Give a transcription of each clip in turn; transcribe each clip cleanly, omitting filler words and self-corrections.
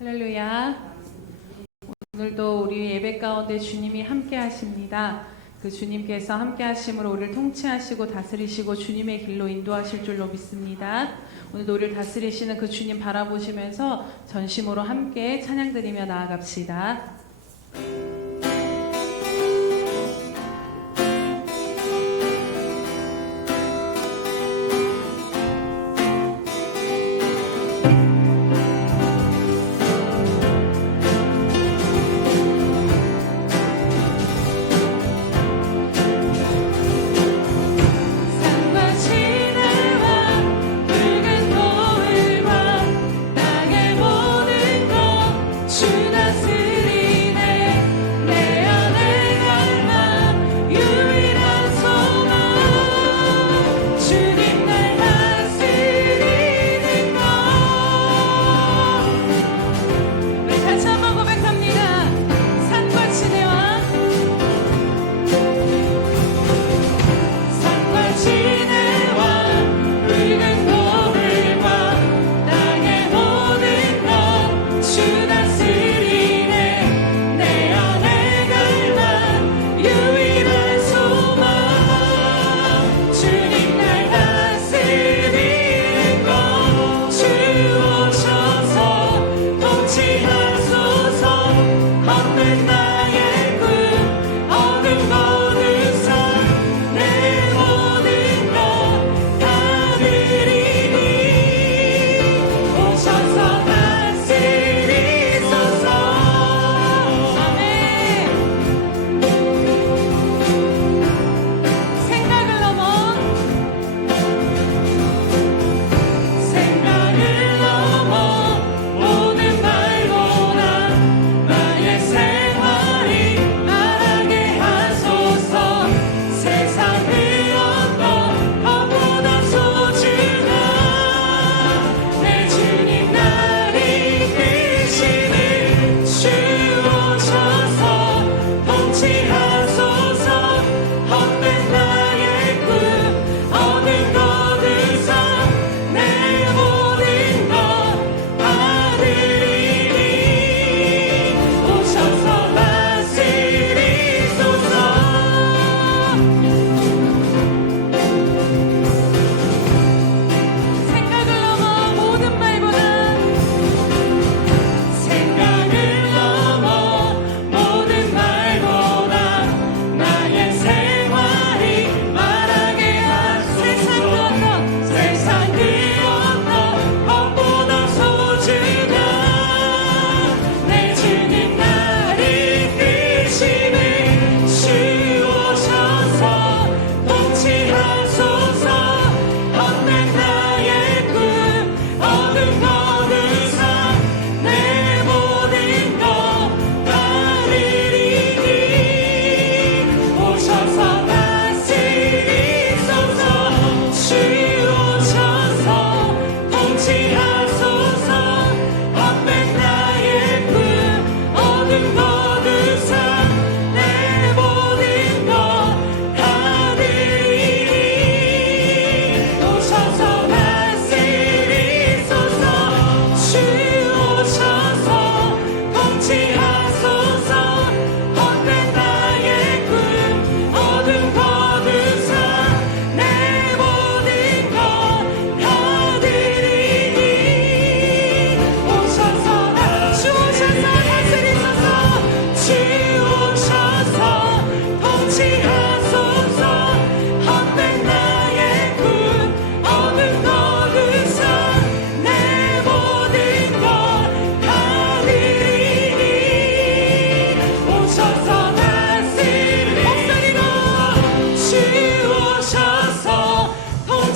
할렐루야. 오늘도 우리 예배 가운데 주님이 함께 하십니다. 그 주님께서 함께 하심으로 우리를 통치하시고 다스리시고 주님의 길로 인도하실 줄로 믿습니다. 오늘도 우리를 다스리시는 그 주님 바라보시면서 전심으로 함께 찬양드리며 나아갑시다.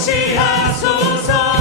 주옵소서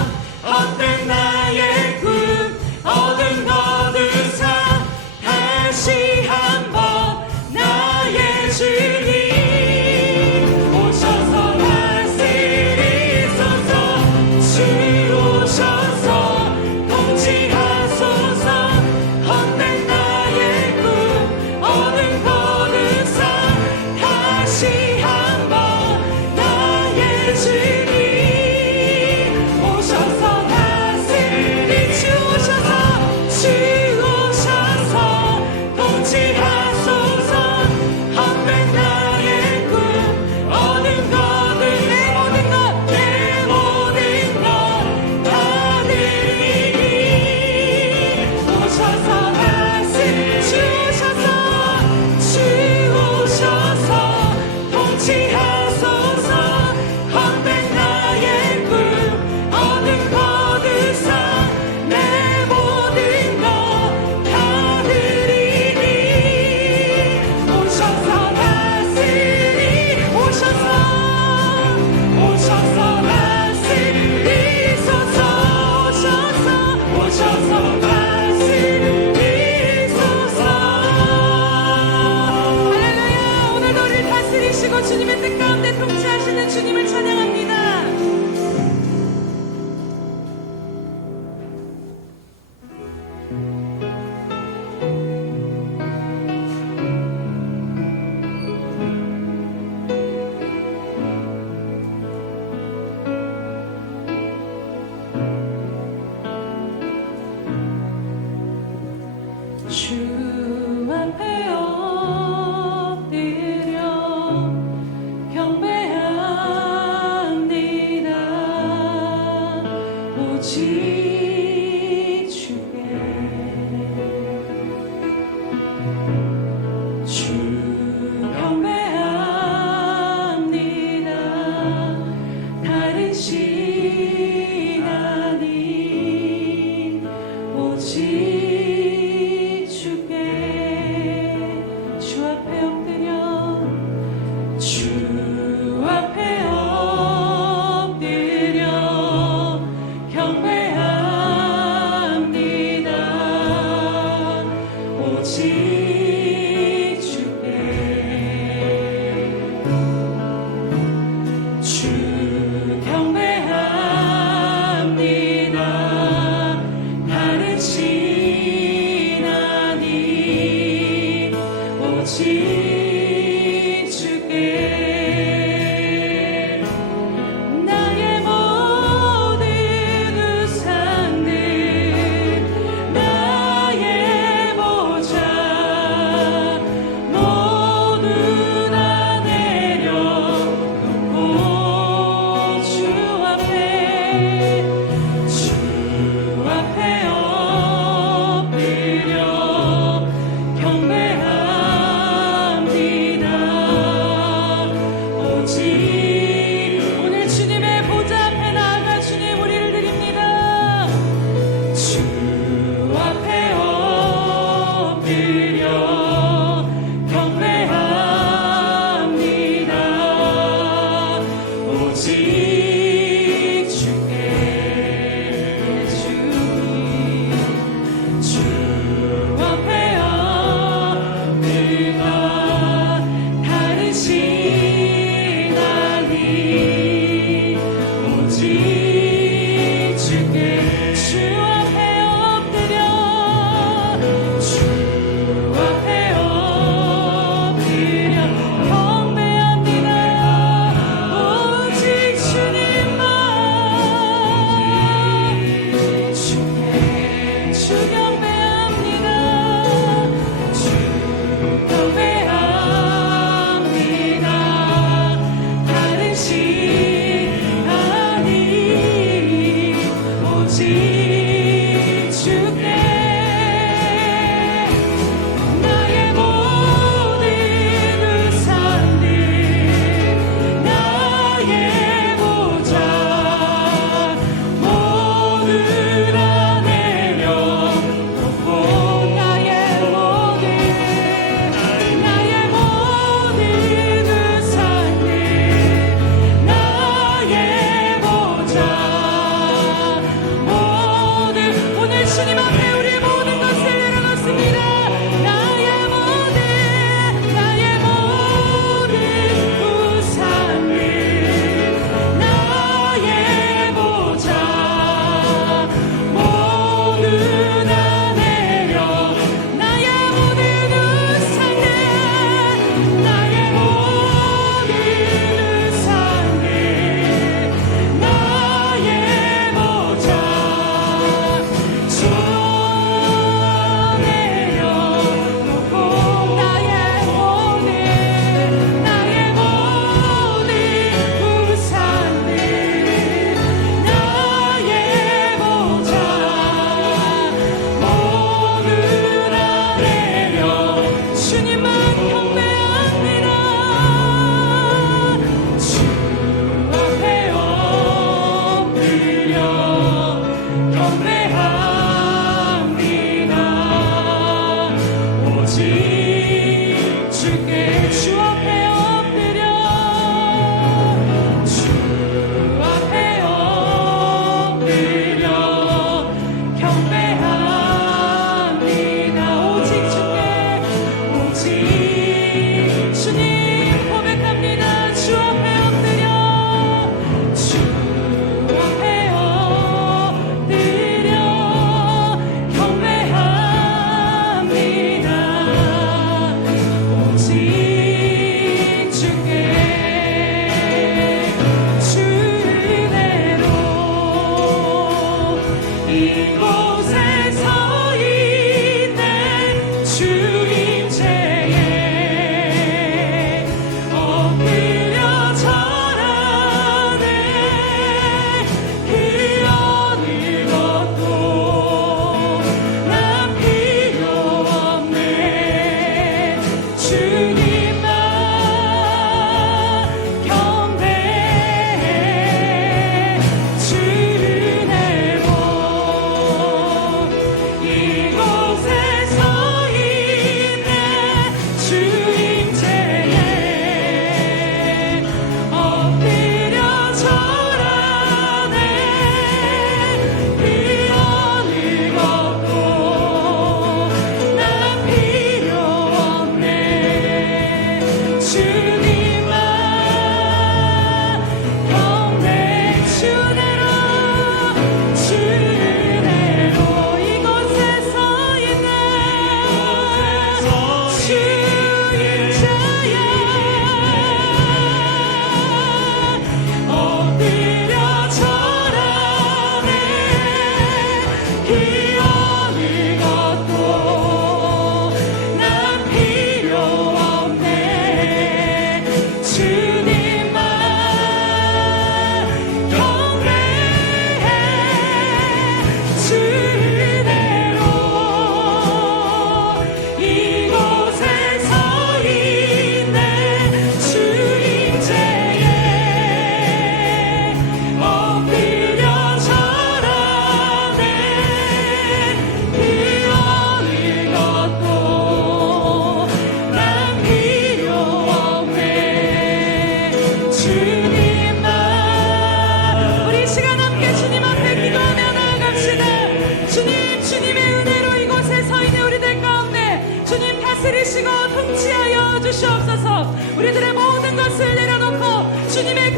오직 주께 주 앞에 엎드려 다른 신앙이 오직 주께 주 앞에 엎드려 주 앞에 엎드려 경배합니다. 오직 주님만 주 경배합니다. 주 경배합니다. 다른 신앙이 오직 주께 나의 모든 우상들 나의 보좌 모두 다 내려놓고 나의 모든 우상들 나의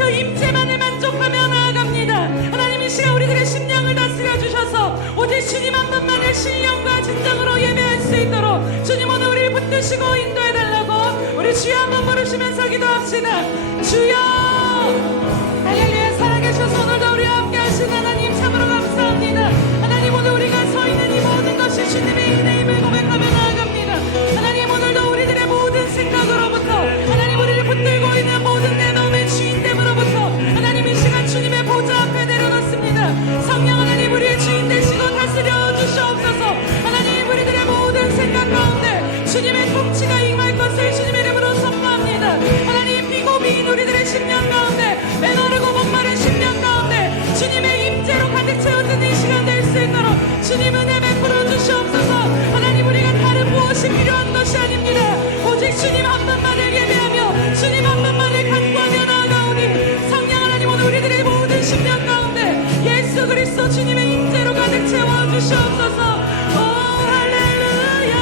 그 임재만을 만족하며 나아갑니다. 하나님 이 시간 우리들의 심령을 다스려 주셔서 오직 주님 한 분만을 신령과 진정으로 예배할 수 있도록 주님 오늘 우리를 붙드시고 인도해 달라고 우리 주여 한번 부르시면서 기도합시다. 주여 할렐루야. 살아계셔서 오늘도 우리와 함께 하신 하나님 참으로 감사합니다. 하나님 오늘 우리가 서 있는 이 모든 것이 주님의 은혜임을 고백하며 나아갑니다. 하나님 오늘도 우리들의 모든 생각으로부터 하나님 우리를 붙들고 있는 모든 내 마음의 주인됨으로부터 하나님 이 시간 주님의 보좌 앞에 내려놓습니다. 성령 하나님 우리의 주인 되시고 다스려 주시옵소서. 하나님 우리들의 모든 생각 가운데 주님의 통치가 임할 것을 주님의 이름으로 선포합니다. 하나님 피고 미인 우리들의 심령 가운데 메마르고 목마른 심령 가운데 주님의 임재로 가득 채워진 이 시간 될 수 있도록 주님 은혜 베풀어 주시옵소서. 하나님 우리가 다른 무엇이 필요한 것이 아닙니다. 오직 주님 한 분만을 예배하며 주님 한 분만을 간구하며 나아가오니 성령 하나님 오늘 우리들의 모든 심령 가운데 예수 그리스도 주님의 임재로 가득 채워 주시옵소서. 오 할렐루야.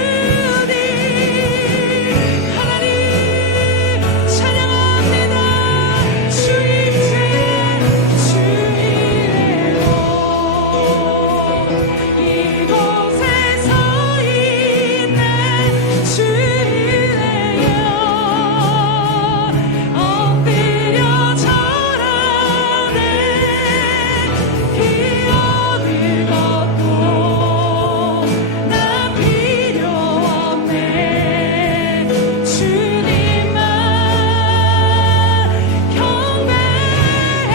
예수님 하나님 찬양합니다. 주 임재 주이래요. 이곳에 서 있네 주이래요. 엎드려 절하네 피 얻을 것도 난 필요 없네. 주님만 경배해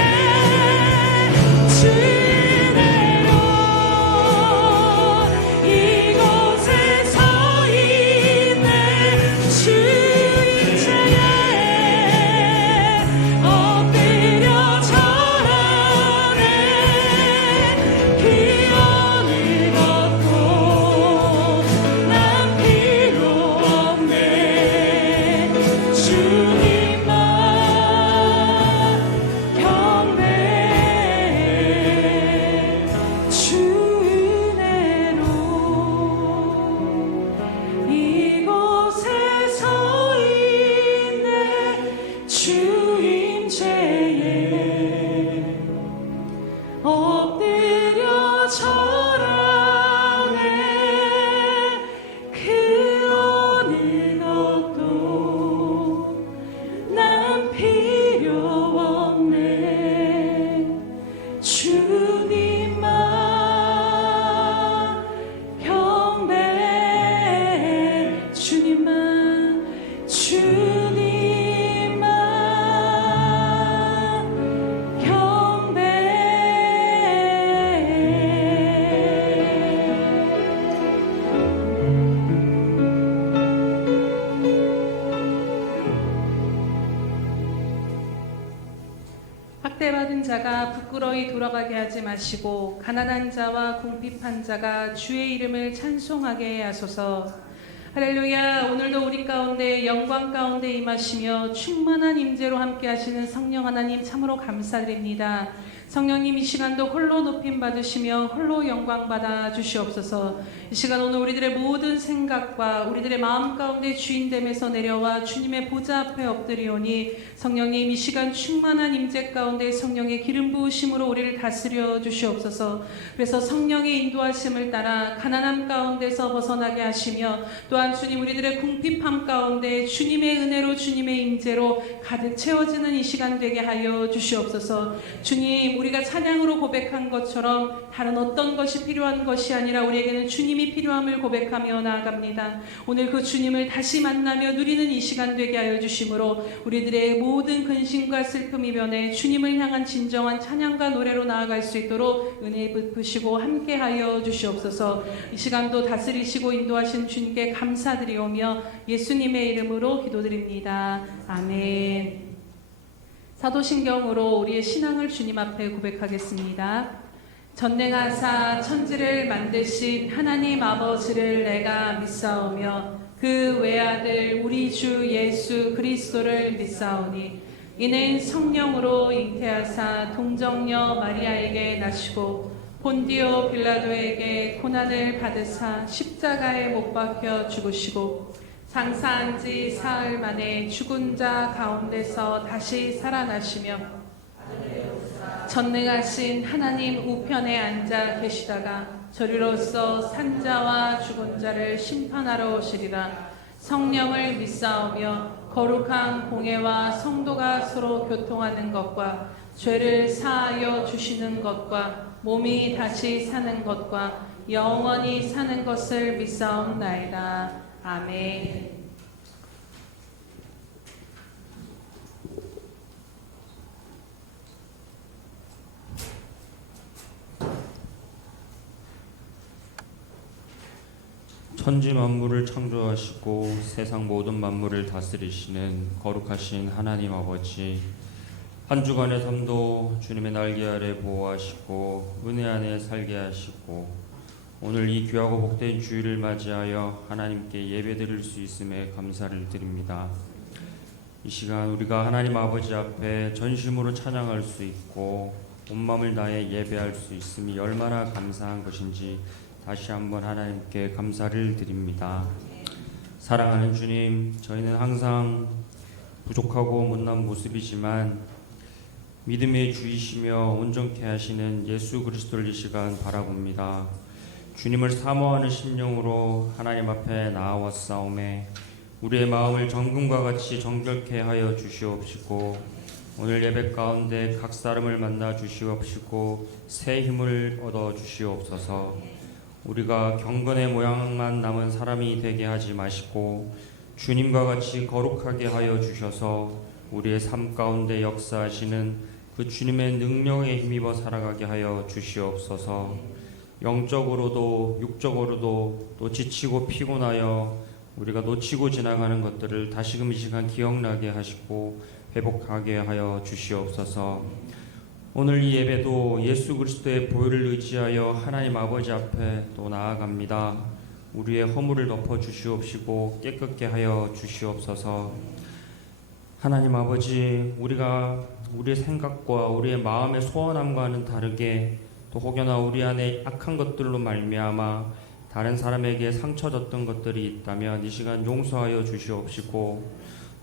주이래로 이곳에 서 있네 주 임재에 엎드려 절하네 피 얻을 것도 난 필요 없네. 주님만 경배해 주 은혜로 이곳에 서 있네 주 임재에 엎드려 절하네 그 어느 것도 난 필요 없네. 주님만 경배해 주님만 학대받은 자가 부끄러이 돌아가게 하지 마시고 가난한 자와 궁핍한 자가 주의 이름을 찬송하게 하소서. 할렐루야. 오늘도 우리 가운데 영광 가운데 임하시며 충만한 임재로 함께 하시는 성령 하나님 참으로 감사드립니다. 성령님 이 시간도 홀로 높임 받으시며 홀로 영광 받아 주시옵소서. 이 시간 오늘 우리들의 모든 생각과 우리들의 마음 가운데 주인됨에서 내려와 주님의 보좌 앞에 엎드리오니 성령님 이 시간 충만한 임재 가운데 성령의 기름 부으심으로 우리를 다스려 주시옵소서. 그래서 성령의 인도하심을 따라 가난함 가운데서 벗어나게 하시며 또한 주님 우리들의 궁핍함 가운데 주님의 은혜로 주님의 임재로 가득 채워지는 이 시간 되게 하여 주시옵소서. 주님 우리가 찬양으로 고백한 것처럼 다른 어떤 것이 필요한 것이 아니라 우리에게는 주님이 필요함을 고백하며 나아갑니다. 오늘 그 주님을 다시 만나며 누리는 이 시간 되게 하여 주심으로 우리들의 모든 근심과 슬픔 이면에 주님을 향한 진정한 찬양과 노래로 나아갈 수 있도록 은혜 베푸시고 함께하여 주시옵소서. 이 시간도 다스리시고 인도하신 주님께 감사드리오며 예수님의 이름으로 기도드립니다. 아멘. 사도신경으로 우리의 신앙을 주님 앞에 고백하겠습니다. 전능하사 천지를 만드신 하나님 아버지를 내가 믿사오며 그 외아들 우리 주 예수 그리스도를 믿사오니 이는 성령으로 잉태하사 동정녀 마리아에게 나시고 본디오 빌라도에게 고난을 받으사 십자가에 못 박혀 죽으시고 장사한 지 사흘 만에 죽은 자 가운데서 다시 살아나시며 전능하신 하나님 우편에 앉아 계시다가 저리로서 산자와 죽은 자를 심판하러 오시리라. 성령을 믿사오며 거룩한 공회와 성도가 서로 교통하는 것과 죄를 사하여 주시는 것과 몸이 다시 사는 것과 영원히 사는 것을 믿사옵나이다. 아멘. 천지 만물을 창조하시고 세상 모든 만물을 다스리시는 거룩하신 하나님 아버지, 한 주간의 삶도 주님의 날개 아래 보호하시고 은혜 안에 살게 하시고 오늘 이 귀하고 복된 주일을 맞이하여 하나님께 예배드릴 수 있음에 감사를 드립니다. 이 시간 우리가 하나님 아버지 앞에 전심으로 찬양할 수 있고 온 마음을 다해 예배할 수 있음이 얼마나 감사한 것인지 다시 한번 하나님께 감사를 드립니다. 사랑하는 주님, 저희는 항상 부족하고 못난 모습이지만 믿음의 주이시며 온전케 하시는 예수 그리스도를 이 시간 바라봅니다. 주님을 사모하는 심령으로 하나님 앞에 나아왔사오매 우리의 마음을 정금과 같이 정결케 하여 주시옵시고 오늘 예배 가운데 각 사람을 만나 주시옵시고 새 힘을 얻어 주시옵소서. 우리가 경건의 모양만 남은 사람이 되게 하지 마시고 주님과 같이 거룩하게 하여 주셔서 우리의 삶 가운데 역사하시는 그 주님의 능력에 힘입어 살아가게 하여 주시옵소서. 영적으로도 육적으로도 또 지치고 피곤하여 우리가 놓치고 지나가는 것들을 다시금 이 시간 기억나게 하시고 회복하게 하여 주시옵소서. 오늘 이 예배도 예수 그리스도의 보혈을 의지하여 하나님 아버지 앞에 또 나아갑니다. 우리의 허물을 덮어 주시옵시고 깨끗게 하여 주시옵소서. 하나님 아버지, 우리가 우리의 생각과 우리의 마음의 소원함과는 다르게 또 혹여나 우리 안에 악한 것들로 말미암아 다른 사람에게 상처 줬던 것들이 있다면 이 시간 용서하여 주시옵시고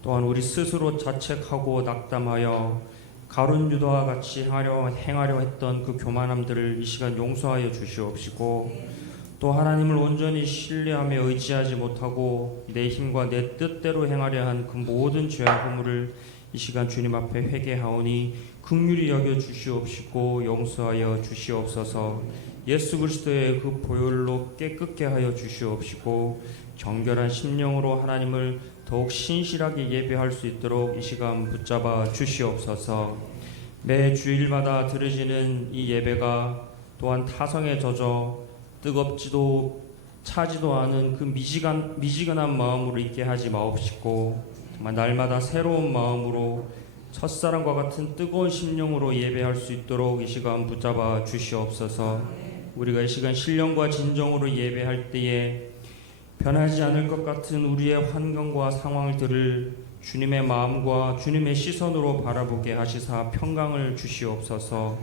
또한 우리 스스로 자책하고 낙담하여 가룟 유다와 같이 행하려 했던 그 교만함들을 이 시간 용서하여 주시옵시고 또 하나님을 온전히 신뢰하며 의지하지 못하고 내 힘과 내 뜻대로 행하려 한 그 모든 죄악 허물을 이 시간 주님 앞에 회개하오니 긍휼히 여겨 주시옵시고 용서하여 주시옵소서. 예수 그리스도의 그 보혈로 깨끗게 하여 주시옵시고 정결한 심령으로 하나님을 더욱 신실하게 예배할 수 있도록 이 시간 붙잡아 주시옵소서. 매 주일마다 드려지는 이 예배가 또한 타성에 젖어 뜨겁지도 차지도 않은 그 미지근한 마음으로 있게 하지 마옵시고 정말 날마다 새로운 마음으로 첫사랑과 같은 뜨거운 심령으로 예배할 수 있도록 이 시간 붙잡아 주시옵소서. 우리가 이 시간 신령과 진정으로 예배할 때에 변하지 않을 것 같은 우리의 환경과 상황을 들을 주님의 마음과 주님의 시선으로 바라보게 하시사 평강을 주시옵소서.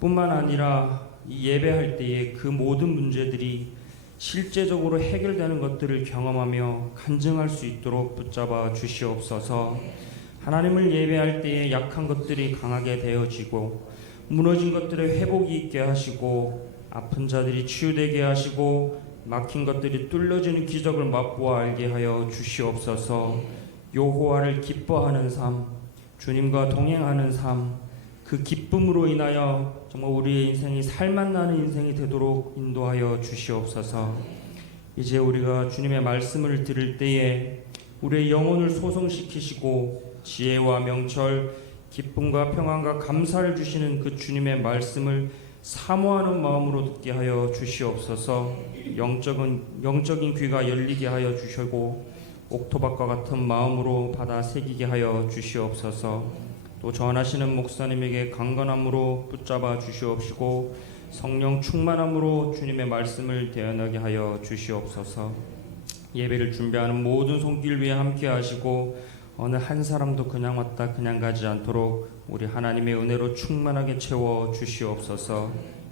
뿐만 아니라 이 예배할 때에 그 모든 문제들이 실제적으로 해결되는 것들을 경험하며 간증할 수 있도록 붙잡아 주시옵소서. 하나님을 예배할 때에 약한 것들이 강하게 되어지고 무너진 것들의 회복이 있게 하시고 아픈 자들이 치유되게 하시고 막힌 것들이 뚫려지는 기적을 맛보아 알게 하여 주시옵소서. 여호와를 기뻐하는 삶, 주님과 동행하는 삶, 그 기쁨으로 인하여 정말 우리의 인생이 살맛나는 인생이 되도록 인도하여 주시옵소서. 이제 우리가 주님의 말씀을 들을 때에 우리의 영혼을 소성시키시고 지혜와 명철, 기쁨과 평안과 감사를 주시는 그 주님의 말씀을 사모하는 마음으로 듣게 하여 주시옵소서. 영적인 귀가 열리게 하여 주시고 옥토박과 같은 마음으로 받아 새기게 하여 주시옵소서. 또 전하시는 목사님에게 강건함으로 붙잡아 주시옵시고 성령 충만함으로 주님의 말씀을 대언하게 하여 주시옵소서. 예배를 준비하는 모든 손길 위에 함께 하시고 어느 한 사람도 그냥 왔다 그냥 가지 않도록 우리 하나님의 은혜로 충만하게 채워 주시옵소서.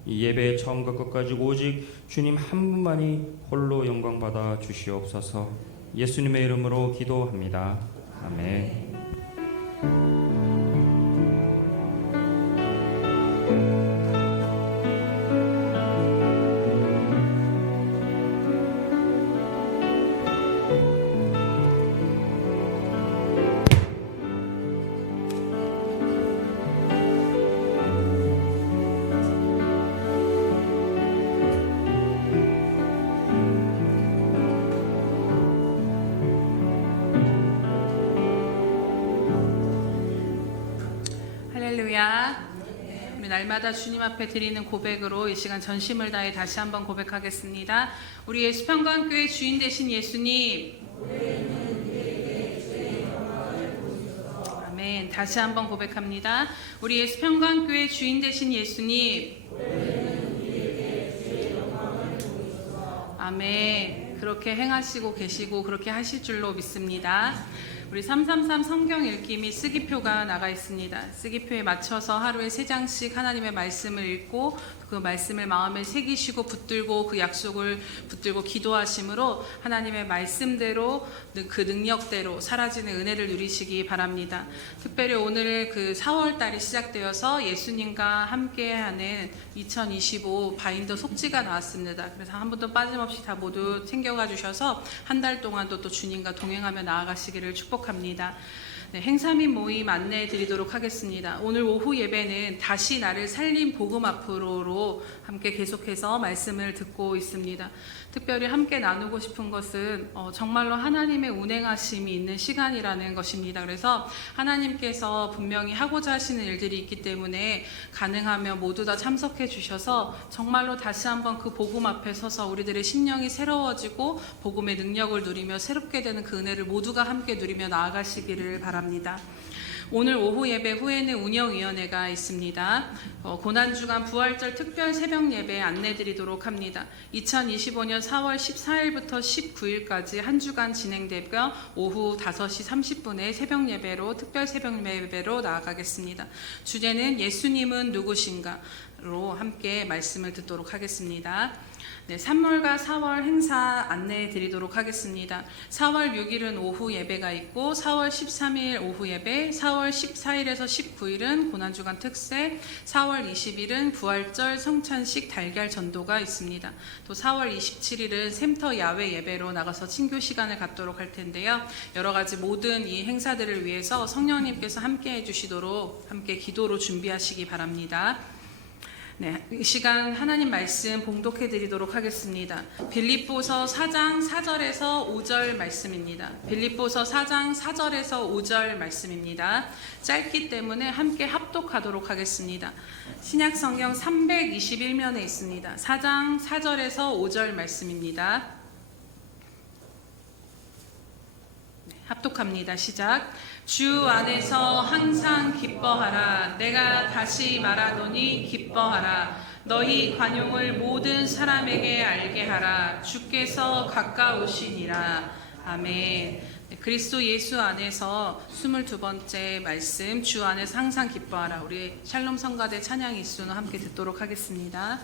이 예배의 처음과 끝까지 오직 주님 한 분만이 홀로 영광 받아 주시옵소서. 예수님의 이름으로 기도합니다. 아멘. 할렐루야. 우리 날마다 주님 앞에 드리는 고백으로 이 시간 전심을 다해 다시 한번 고백하겠습니다. 우리 예수평강교회 주인 되신 예수님, 아멘. 다시 한번 고백합니다. 우리 예수평강교회 주인 되신 예수님, 아멘. 그렇게 행하시고 계시고 그렇게 하실 줄로 믿습니다. 우리 333 성경 읽기 및 쓰기표가 나가 있습니다. 쓰기표에 맞춰서 하루에 3장씩 하나님의 말씀을 읽고 그 말씀을 마음에 새기시고 붙들고 그 약속을 붙들고 기도하심으로 하나님의 말씀대로 그 능력대로 사라지는 은혜를 누리시기 바랍니다. 특별히 오늘 그 4월 달이 시작되어서 예수님과 함께하는 2025 바인더 속지가 나왔습니다. 그래서 한 분도 빠짐없이 다 모두 챙겨가 주셔서 한 달 동안도 또 주님과 동행하며 나아가시기를 축복합니다. 네, 행사민 모임 안내해 드리도록 하겠습니다. 오늘 오후 예배는 다시 나를 살린 복음 앞으로로 함께 계속해서 말씀을 듣고 있습니다. 특별히 함께 나누고 싶은 것은 정말로 하나님의 운행하심이 있는 시간이라는 것입니다. 그래서 하나님께서 분명히 하고자 하시는 일들이 있기 때문에 가능하면 모두 다 참석해 주셔서 정말로 다시 한번 그 복음 앞에 서서 우리들의 심령이 새로워지고 복음의 능력을 누리며 새롭게 되는 그 은혜를 모두가 함께 누리며 나아가시기를 바랍니다. 오늘 오후 예배 후에는 운영위원회가 있습니다. 고난주간 부활절 특별 새벽 예배 안내드리도록 합니다. 2025년 4월 14일부터 19일까지 한 주간 진행되며 오후 5시 30분에 새벽 예배로 특별 새벽 예배로 나아가겠습니다. 주제는 예수님은 누구신가로 함께 말씀을 듣도록 하겠습니다. 네, 3월과 4월 행사 안내해 드리도록 하겠습니다. 4월 6일은 오후 예배가 있고 4월 13일 오후 예배, 4월 14일에서 19일은 고난주간 특세, 4월 20일은 부활절 성찬식 달걀 전도가 있습니다. 또 4월 27일은 샘터 야외 예배로 나가서 친교 시간을 갖도록 할 텐데요. 여러 가지 모든 이 행사들을 위해서 성령님께서 함께 해주시도록 함께 기도로 준비하시기 바랍니다. 네, 이 시간 하나님 말씀 봉독해 드리도록 하겠습니다. 빌립보서 4장 4절에서 5절 말씀입니다. 빌립보서 4장 4절에서 5절 말씀입니다. 짧기 때문에 함께 합독하도록 하겠습니다. 신약 성경 321면에 있습니다. 4장 4절에서 5절 말씀입니다. 합독합니다. 시작. 주 안에서 항상 기뻐하라. 내가 다시 말하노니 기뻐하라. 너희 관용을 모든 사람에게 알게 하라. 주께서 가까우시니라. 아멘. 네, 그리스도 예수 안에서 22번째 말씀, 주 안에서 항상 기뻐하라. 우리 샬롬 성가대 찬양 이수는 함께 듣도록 하겠습니다.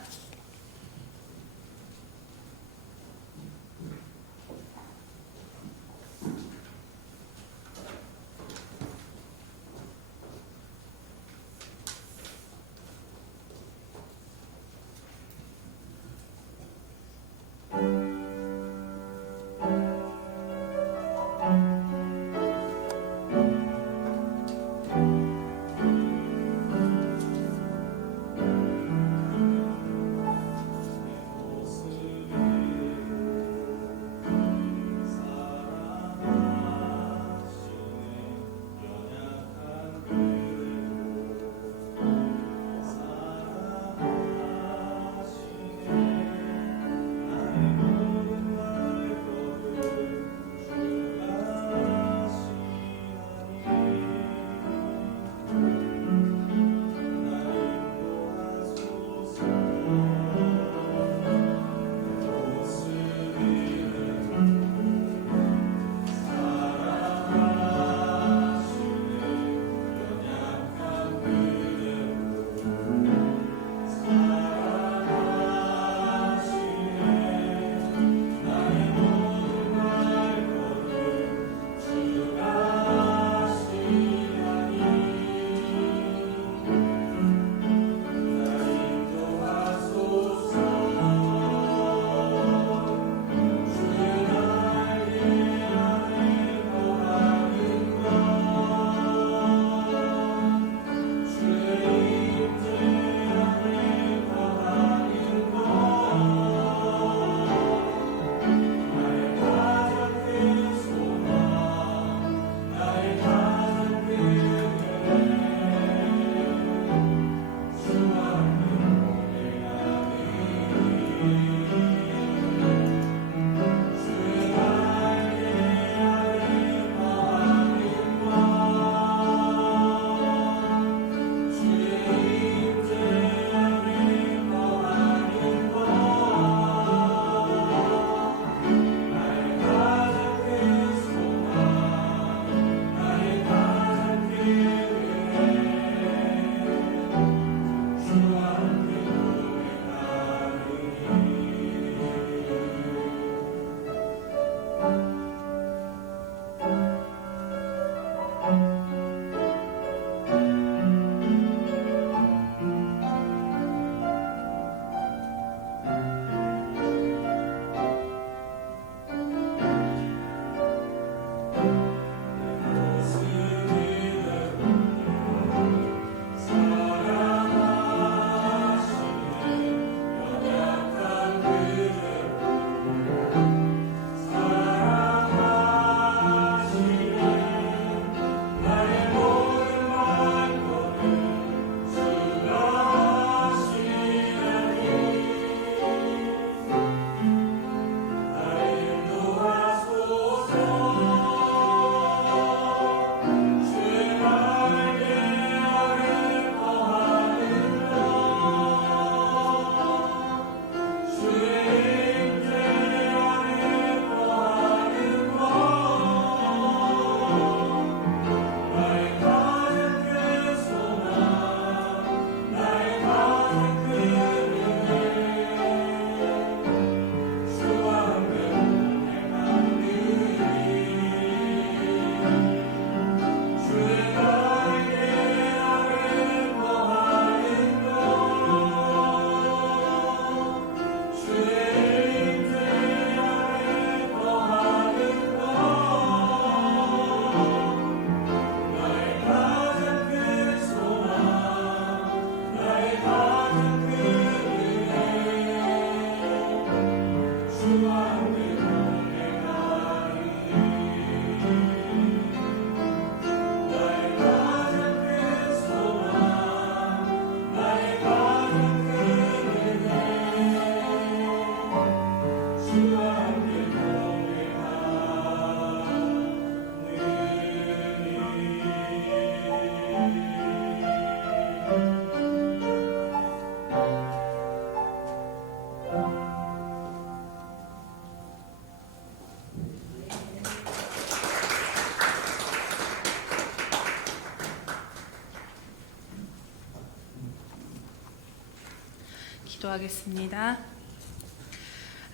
기도하겠습니다.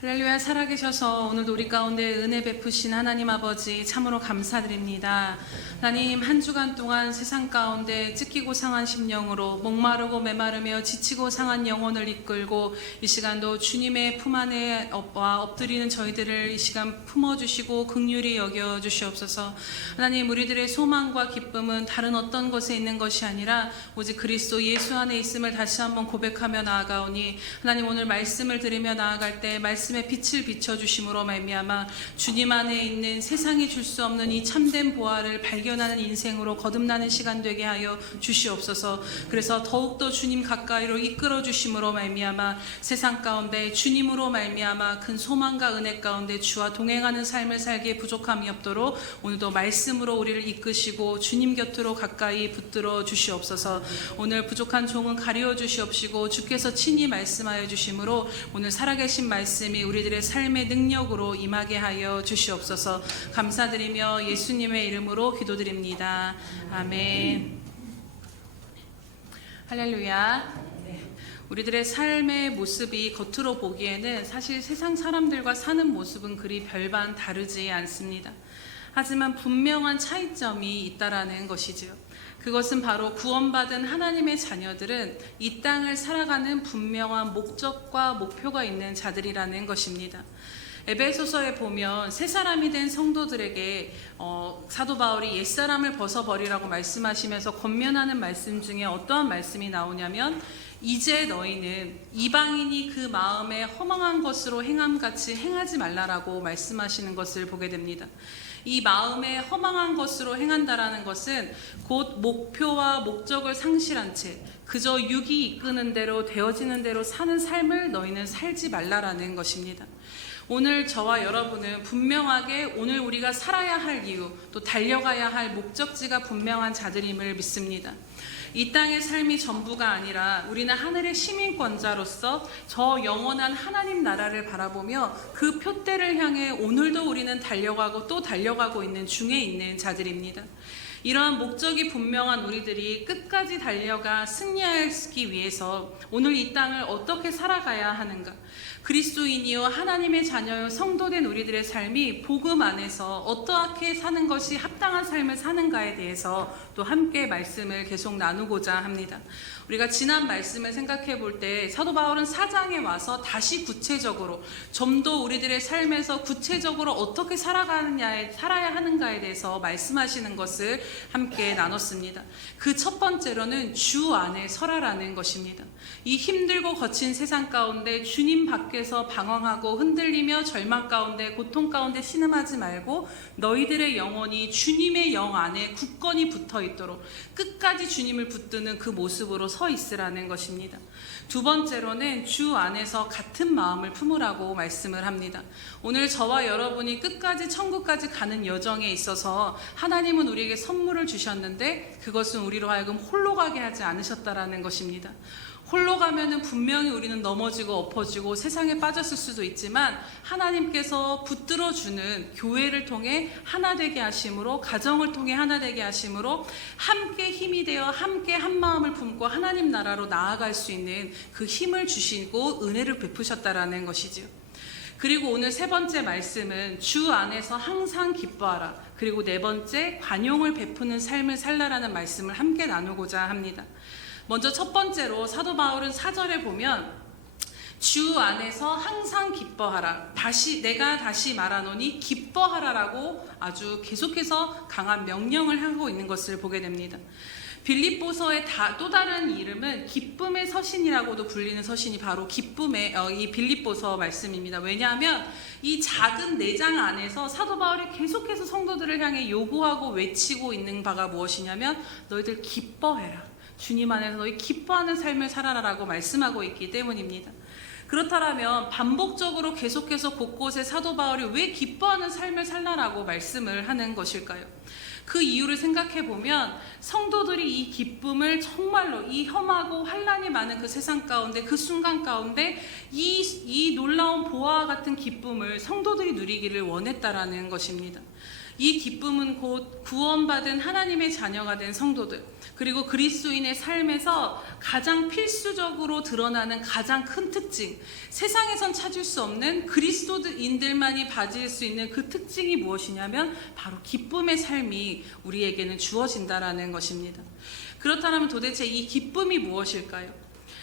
할렐루야. 살아계셔서 오늘도 우리 가운데 은혜 베푸신 하나님 아버지 참으로 감사드립니다. 하나님, 한 주간 동안 세상 가운데 찢기고 상한 심령으로 목마르고 메마르며 지치고 상한 영혼을 이끌고 이 시간도 주님의 품 안에 엎드리는 저희들을 이 시간 품어주시고 긍휼히 여겨주시옵소서. 하나님, 우리들의 소망과 기쁨은 다른 어떤 것에 있는 것이 아니라 오직 그리스도 예수 안에 있음을 다시 한번 고백하며 나아가오니, 하나님, 오늘 말씀을 들으며 나아갈 때 말씀의 빛을 비춰주심으로 말미암아 주님 안에 있는 세상이 줄 수 없는 이 참된 보화를 발견하는 인생으로 거듭나는 시간 되게 하여 주시옵소서. 그래서 더욱더 주님 가까이로 이끌어 주심으로 말미암아 세상 가운데 주님으로 말미암아 큰 소망과 은혜 가운데 주와 동행하는 삶을 살기에 부족함이 없도록 오늘도 말씀으로 우리를 이끄시고 주님 곁으로 가까이 붙들어 주시옵소서. 오늘 부족한 종은 가리워 주시옵시고 주께서 친히 말씀하여 주심으로 오늘 살아계신 말씀이 우리들의 삶의 능력으로 임하게 하여 주시옵소서. 감사드리며 예수님의 이름으로 기도드립니다. 아멘. 할렐루야. 우리들의 삶의 모습이 겉으로 보기에는 사실 세상 사람들과 사는 모습은 그리 별반 다르지 않습니다. 하지만 분명한 차이점이 있다라는 것이지요. 그것은 바로 구원받은 하나님의 자녀들은 이 땅을 살아가는 분명한 목적과 목표가 있는 자들이라는 것입니다. 에베소서에 보면 새 사람이 된 성도들에게 사도 바울이 옛사람을 벗어버리라고 말씀하시면서 권면하는 말씀 중에 어떠한 말씀이 나오냐면, 이제 너희는 이방인이 그 마음에 허망한 것으로 행함같이 행하지 말라라고 말씀하시는 것을 보게 됩니다. 이 마음에 허망한 것으로 행한다라는 것은 곧 목표와 목적을 상실한 채 그저 육이 이끄는 대로 되어지는 대로 사는 삶을 너희는 살지 말라라는 것입니다. 오늘 저와 여러분은 분명하게 오늘 우리가 살아야 할 이유, 또 달려가야 할 목적지가 분명한 자들임을 믿습니다. 이 땅의 삶이 전부가 아니라 우리는 하늘의 시민권자로서 저 영원한 하나님 나라를 바라보며 그 표대를 향해 오늘도 우리는 달려가고 또 달려가고 있는 중에 있는 자들입니다. 이러한 목적이 분명한 우리들이 끝까지 달려가 승리하기 위해서 오늘 이 땅을 어떻게 살아가야 하는가? 그리스도인이요 하나님의 자녀요 성도된 우리들의 삶이 복음 안에서 어떻게 사는 것이 합당한 삶을 사는가에 대해서 또 함께 말씀을 계속 나누고자 합니다. 우리가 지난 말씀을 생각해 볼 때 사도 바울은 4장에 와서 다시 구체적으로 좀 더 우리들의 삶에서 구체적으로 어떻게 살아야 하는가에 대해서 말씀하시는 것을 함께 나눴습니다. 그 첫 번째로는 주 안에 서라라는 것입니다. 이 힘들고 거친 세상 가운데 주님 밖에서 방황하고 흔들리며 절망 가운데 고통 가운데 신음하지 말고 너희들의 영혼이 주님의 영 안에 굳건히 붙어 있도록 끝까지 주님을 붙드는 그 모습으로 서 있으라는 것입니다. 두 번째로는 주 안에서 같은 마음을 품으라고 말씀을 합니다. 오늘 저와 여러분이 끝까지 천국까지 가는 여정에 있어서 하나님은 우리에게 선물을 주셨는데 그것은 우리로 하여금 홀로 가게 하지 않으셨다라는 것입니다. 홀로 가면은 분명히 우리는 넘어지고 엎어지고 세상에 빠졌을 수도 있지만 하나님께서 붙들어주는 교회를 통해 하나 되게 하심으로, 가정을 통해 하나 되게 하심으로 함께 힘이 되어 함께 한 마음을 품고 하나님 나라로 나아갈 수 있는 그 힘을 주시고 은혜를 베푸셨다라는 것이지요. 그리고 오늘 세 번째 말씀은 주 안에서 항상 기뻐하라. 그리고 네 번째, 관용을 베푸는 삶을 살라라는 말씀을 함께 나누고자 합니다. 먼저 첫 번째로 사도 바울은 4절에 보면 주 안에서 항상 기뻐하라. 내가 다시 말하노니 기뻐하라라고 아주 계속해서 강한 명령을 하고 있는 것을 보게 됩니다. 빌립보서의 또 다른 이름은 기쁨의 서신이라고도 불리는 서신이 바로 기쁨의 이 빌립보서 말씀입니다. 왜냐하면 이 작은 4장 안에서 사도 바울이 계속해서 성도들을 향해 요구하고 외치고 있는 바가 무엇이냐면 너희들 기뻐해라. 주님 안에서 너희 기뻐하는 삶을 살아라라고 말씀하고 있기 때문입니다. 그렇다면 반복적으로 계속해서 곳곳에 사도 바울이 왜 기뻐하는 삶을 살라라고 말씀을 하는 것일까요? 그 이유를 생각해 보면 성도들이 이 기쁨을 정말로 이 험하고 환난이 많은 그 세상 가운데 그 순간 가운데 이 놀라운 보화와 같은 기쁨을 성도들이 누리기를 원했다라는 것입니다. 이 기쁨은 곧 구원받은 하나님의 자녀가 된 성도들, 그리고 그리스도인의 삶에서 가장 필수적으로 드러나는 가장 큰 특징, 세상에선 찾을 수 없는 그리스도인들만이 가질 수 있는 그 특징이 무엇이냐면 바로 기쁨의 삶이 우리에게는 주어진다라는 것입니다. 그렇다면 도대체 이 기쁨이 무엇일까요?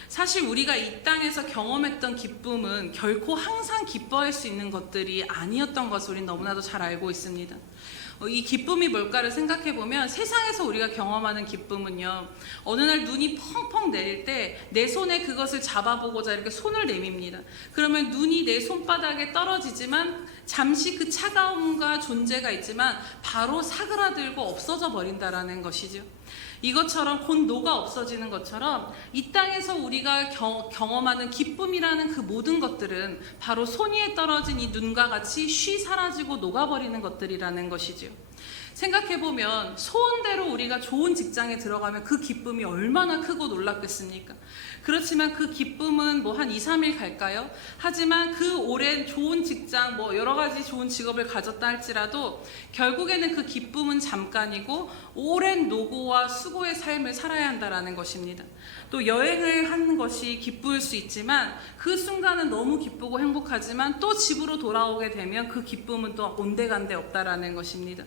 사실 우리가 이 땅에서 경험했던 기쁨은 결코 항상 기뻐할 수 있는 것들이 아니었던 것을 우리는 너무나도 잘 알고 있습니다. 이 기쁨이 뭘까를 생각해보면 세상에서 우리가 경험하는 기쁨은요, 어느 날 눈이 펑펑 내릴 때 내 손에 그것을 잡아보고자 이렇게 손을 내밉니다. 그러면 눈이 내 손바닥에 떨어지지만 잠시 그 차가움과 존재가 있지만 바로 사그라들고 없어져 버린다라는 것이죠. 이것처럼 곧 녹아 없어지는 것처럼 이 땅에서 우리가 경험하는 기쁨이라는 그 모든 것들은 바로 손 위에 떨어진 이 눈과 같이 쉬 사라지고 녹아버리는 것들이라는 것이죠. 생각해보면 소원대로 우리가 좋은 직장에 들어가면 그 기쁨이 얼마나 크고 놀랍겠습니까? 그렇지만 그 기쁨은 뭐 한 2, 3일 갈까요? 하지만 그 오랜 좋은 직장, 뭐 여러 가지 좋은 직업을 가졌다 할지라도 결국에는 그 기쁨은 잠깐이고 오랜 노고와 수고의 삶을 살아야 한다는 것입니다. 또 여행을 하는 것이 기쁠 수 있지만 그 순간은 너무 기쁘고 행복하지만 또 집으로 돌아오게 되면 그 기쁨은 또 온데간데 없다라는 것입니다.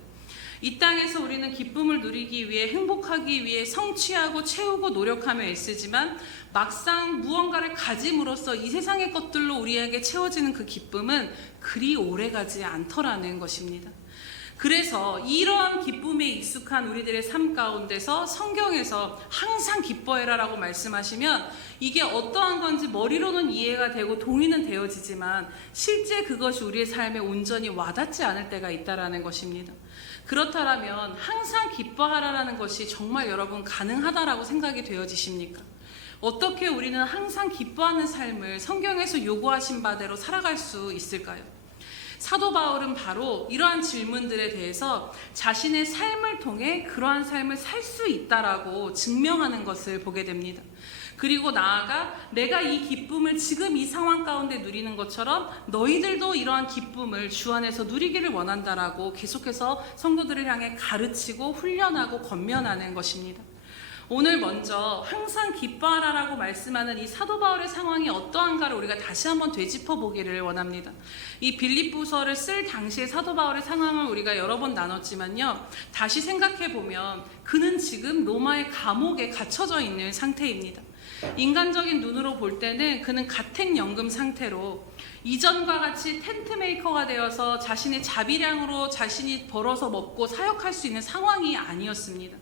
이 땅에서 우리는 기쁨을 누리기 위해 행복하기 위해 성취하고 채우고 노력하며 애쓰지만 막상 무언가를 가짐으로써 이 세상의 것들로 우리에게 채워지는 그 기쁨은 그리 오래가지 않더라는 것입니다. 그래서 이러한 기쁨에 익숙한 우리들의 삶 가운데서 성경에서 항상 기뻐해라 라고 말씀하시면 이게 어떠한 건지 머리로는 이해가 되고 동의는 되어지지만 실제 그것이 우리의 삶에 온전히 와닿지 않을 때가 있다라는 것입니다. 그렇다면 항상 기뻐하라라는 것이 정말 여러분 가능하다라고 생각이 되어지십니까? 어떻게 우리는 항상 기뻐하는 삶을 성경에서 요구하신 바대로 살아갈 수 있을까요? 사도 바울은 바로 이러한 질문들에 대해서 자신의 삶을 통해 그러한 삶을 살 수 있다라고 증명하는 것을 보게 됩니다. 그리고 나아가 내가 이 기쁨을 지금 이 상황 가운데 누리는 것처럼 너희들도 이러한 기쁨을 주 안에서 누리기를 원한다라고 계속해서 성도들을 향해 가르치고 훈련하고 권면하는 것입니다. 오늘 먼저 항상 기뻐하라라고 말씀하는 이 사도 바울의 상황이 어떠한가를 우리가 다시 한번 되짚어 보기를 원합니다. 이 빌립보서를 쓸 당시의 사도 바울의 상황을 우리가 여러 번 나눴지만요, 다시 생각해 보면 그는 지금 로마의 감옥에 갇혀져 있는 상태입니다. 인간적인 눈으로 볼 때는 그는 가택연금 상태로 이전과 같이 텐트 메이커가 되어서 자신의 자비량으로 자신이 벌어서 먹고 사역할 수 있는 상황이 아니었습니다.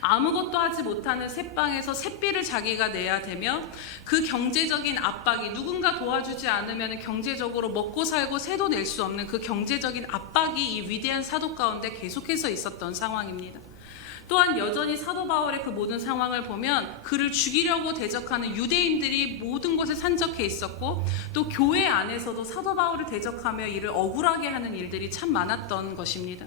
아무것도 하지 못하는 새방에서 샛비를 자기가 내야 되며 그 경제적인 압박이 누군가 도와주지 않으면 경제적으로 먹고 살고 새도 낼 수 없는 그 경제적인 압박이 이 위대한 사도 가운데 계속해서 있었던 상황입니다. 또한 여전히 사도 바울의 그 모든 상황을 보면 그를 죽이려고 대적하는 유대인들이 모든 곳에 산적해 있었고 또 교회 안에서도 사도 바울을 대적하며 이를 억울하게 하는 일들이 참 많았던 것입니다.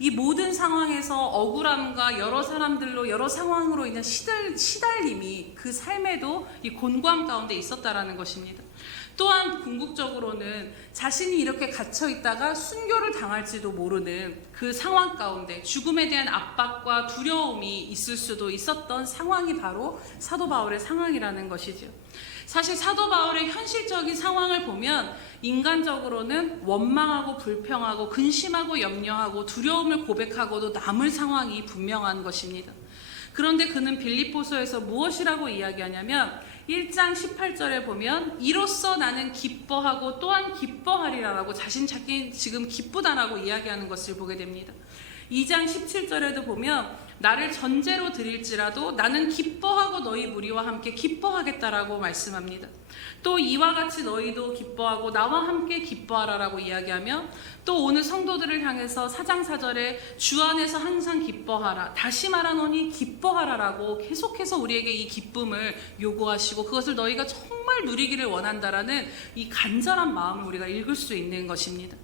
이 모든 상황에서 억울함과 여러 사람들로 여러 상황으로 인한 시달림이 그 삶에도 이 곤고함 가운데 있었다라는 것입니다. 또한 궁극적으로는 자신이 이렇게 갇혀 있다가 순교를 당할지도 모르는 그 상황 가운데 죽음에 대한 압박과 두려움이 있을 수도 있었던 상황이 바로 사도 바울의 상황이라는 것이죠. 사실 사도 바울의 현실적인 상황을 보면 인간적으로는 원망하고 불평하고 근심하고 염려하고 두려움을 고백하고도 남을 상황이 분명한 것입니다. 그런데 그는 빌립보서에서 무엇이라고 이야기하냐면 1장 18절에 보면 이로써 나는 기뻐하고 또한 기뻐하리라라고 자기 지금 기쁘다라고 이야기하는 것을 보게 됩니다. 2장 17절에도 보면 나를 전제로 드릴지라도 나는 기뻐하고 너희 무리와 함께 기뻐하겠다라고 말씀합니다. 또 이와 같이 너희도 기뻐하고 나와 함께 기뻐하라라고 이야기하며 또 오늘 성도들을 향해서 4장 4절에 주 안에서 항상 기뻐하라, 다시 말하노니 기뻐하라라고 계속해서 우리에게 이 기쁨을 요구하시고 그것을 너희가 정말 누리기를 원한다라는 이 간절한 마음을 우리가 읽을 수 있는 것입니다.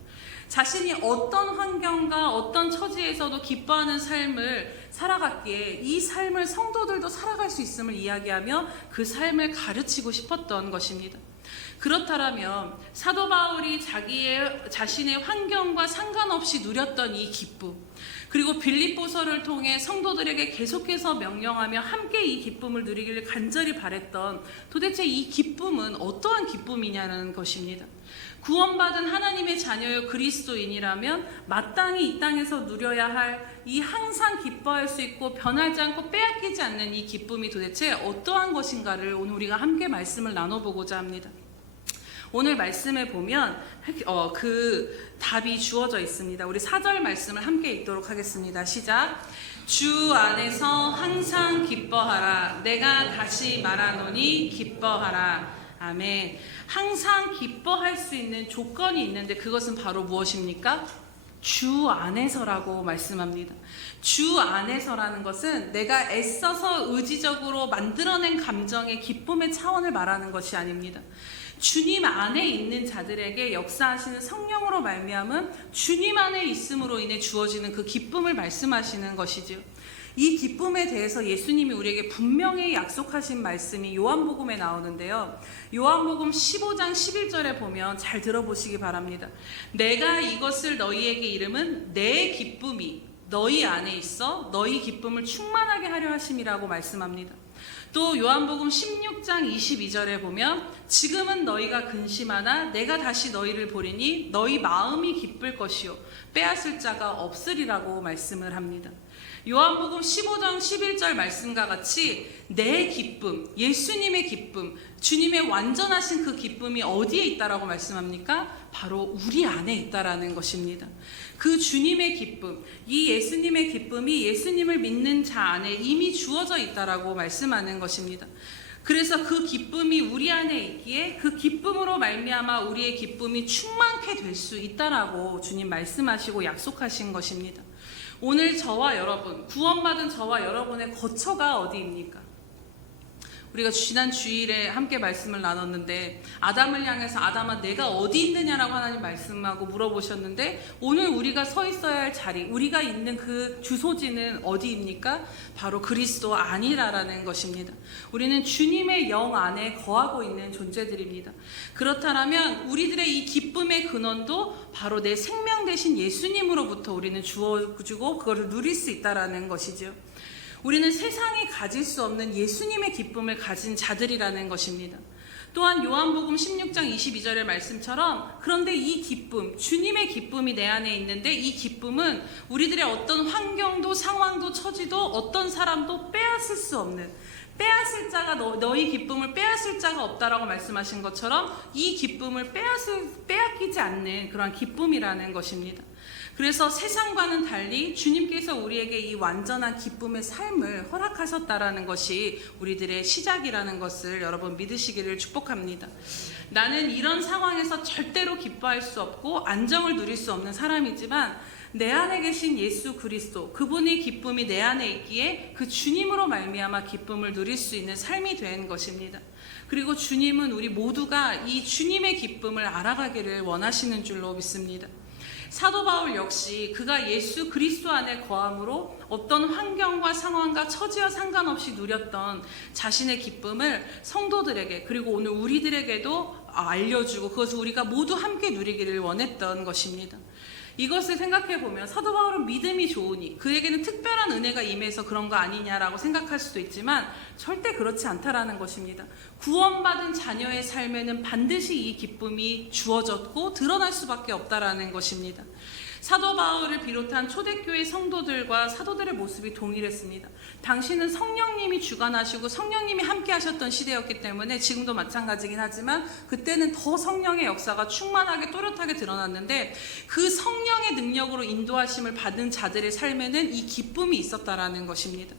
자신이 어떤 환경과 어떤 처지에서도 기뻐하는 삶을 살아갔기에 이 삶을 성도들도 살아갈 수 있음을 이야기하며 그 삶을 가르치고 싶었던 것입니다. 그렇다면 사도 바울이 자신의 환경과 상관없이 누렸던 이 기쁨, 그리고 빌립보서를 통해 성도들에게 계속해서 명령하며 함께 이 기쁨을 누리기를 간절히 바랬던 도대체 이 기쁨은 어떠한 기쁨이냐는 것입니다. 구원받은 하나님의 자녀여 그리스도인이라면 마땅히 이 땅에서 누려야 할 이 항상 기뻐할 수 있고 변하지 않고 빼앗기지 않는 이 기쁨이 도대체 어떠한 것인가를 오늘 우리가 함께 말씀을 나눠보고자 합니다. 오늘 말씀에 보면 그 답이 주어져 있습니다. 우리 4절 말씀을 함께 읽도록 하겠습니다. 시작. 주 안에서 항상 기뻐하라. 내가 다시 말하노니 기뻐하라. 아멘. 항상 기뻐할 수 있는 조건이 있는데 그것은 바로 무엇입니까? 주 안에서라고 말씀합니다. 주 안에서라는 것은 내가 애써서 의지적으로 만들어낸 감정의 기쁨의 차원을 말하는 것이 아닙니다. 주님 안에 있는 자들에게 역사하시는 성령으로 말미암은 주님 안에 있음으로 인해 주어지는 그 기쁨을 말씀하시는 것이지요. 이 기쁨에 대해서 예수님이 우리에게 분명히 약속하신 말씀이 요한복음에 나오는데요. 요한복음 15장 11절에 보면 잘 들어보시기 바랍니다. 내가 이것을 너희에게 이름은 내 기쁨이 너희 안에 있어 너희 기쁨을 충만하게 하려 하심이라고 말씀합니다. 또 요한복음 16장 22절에 보면 지금은 너희가 근심하나 내가 다시 너희를 보리니 너희 마음이 기쁠 것이요 빼앗을 자가 없으리라고 말씀을 합니다. 요한복음 15장 11절 말씀과 같이 내 기쁨, 예수님의 기쁨, 주님의 완전하신 그 기쁨이 어디에 있다라고 말씀합니까? 바로 우리 안에 있다라는 것입니다. 그 주님의 기쁨, 이 예수님의 기쁨이 예수님을 믿는 자 안에 이미 주어져 있다라고 말씀하는 것입니다. 그래서 그 기쁨이 우리 안에 있기에 그 기쁨으로 말미암아 우리의 기쁨이 충만케 될 수 있다라고 주님 말씀하시고 약속하신 것입니다. 오늘 저와 여러분, 구원받은 저와 여러분의 거처가 어디입니까? 우리가 지난 주일에 함께 말씀을 나눴는데 아담을 향해서 아담아 내가 어디 있느냐라고 하나님 말씀하고 물어보셨는데 오늘 우리가 서 있어야 할 자리, 우리가 있는 그 주소지는 어디입니까? 바로 그리스도 안이라라는 것입니다. 우리는 주님의 영 안에 거하고 있는 존재들입니다. 그렇다면 우리들의 이 기쁨의 근원도 바로 내 생명 되신 예수님으로부터 우리는 주어지고 그것을 누릴 수 있다라는 것이죠. 우리는 세상이 가질 수 없는 예수님의 기쁨을 가진 자들이라는 것입니다. 또한 요한복음 16장 22절의 말씀처럼 그런데 이 기쁨, 주님의 기쁨이 내 안에 있는데 이 기쁨은 우리들의 어떤 환경도 상황도 처지도 어떤 사람도 빼앗을 수 없는, 빼앗을 자가 너희 기쁨을 빼앗을 자가 없다라고 말씀하신 것처럼 이 기쁨을 빼앗기지 않는 그러한 기쁨이라는 것입니다. 그래서 세상과는 달리 주님께서 우리에게 이 완전한 기쁨의 삶을 허락하셨다라는 것이 우리들의 시작이라는 것을 여러분 믿으시기를 축복합니다. 나는 이런 상황에서 절대로 기뻐할 수 없고 안정을 누릴 수 없는 사람이지만 내 안에 계신 예수 그리스도, 그분의 기쁨이 내 안에 있기에 그 주님으로 말미암아 기쁨을 누릴 수 있는 삶이 된 것입니다. 그리고 주님은 우리 모두가 이 주님의 기쁨을 알아가기를 원하시는 줄로 믿습니다. 사도 바울 역시 그가 예수 그리스도 안에 거함으로 어떤 환경과 상황과 처지와 상관없이 누렸던 자신의 기쁨을 성도들에게 그리고 오늘 우리들에게도 알려주고 그것을 우리가 모두 함께 누리기를 원했던 것입니다. 이것을 생각해보면 사도 바울은 믿음이 좋으니 그에게는 특별한 은혜가 임해서 그런 거 아니냐라고 생각할 수도 있지만 절대 그렇지 않다라는 것입니다. 구원받은 자녀의 삶에는 반드시 이 기쁨이 주어졌고 드러날 수밖에 없다라는 것입니다. 사도 바울을 비롯한 초대교회 성도들과 사도들의 모습이 동일했습니다. 당시는 성령님이 주관하시고 성령님이 함께 하셨던 시대였기 때문에 지금도 마찬가지긴 하지만 그때는 더 성령의 역사가 충만하게 또렷하게 드러났는데 그 성령의 능력으로 인도하심을 받은 자들의 삶에는 이 기쁨이 있었다라는 것입니다.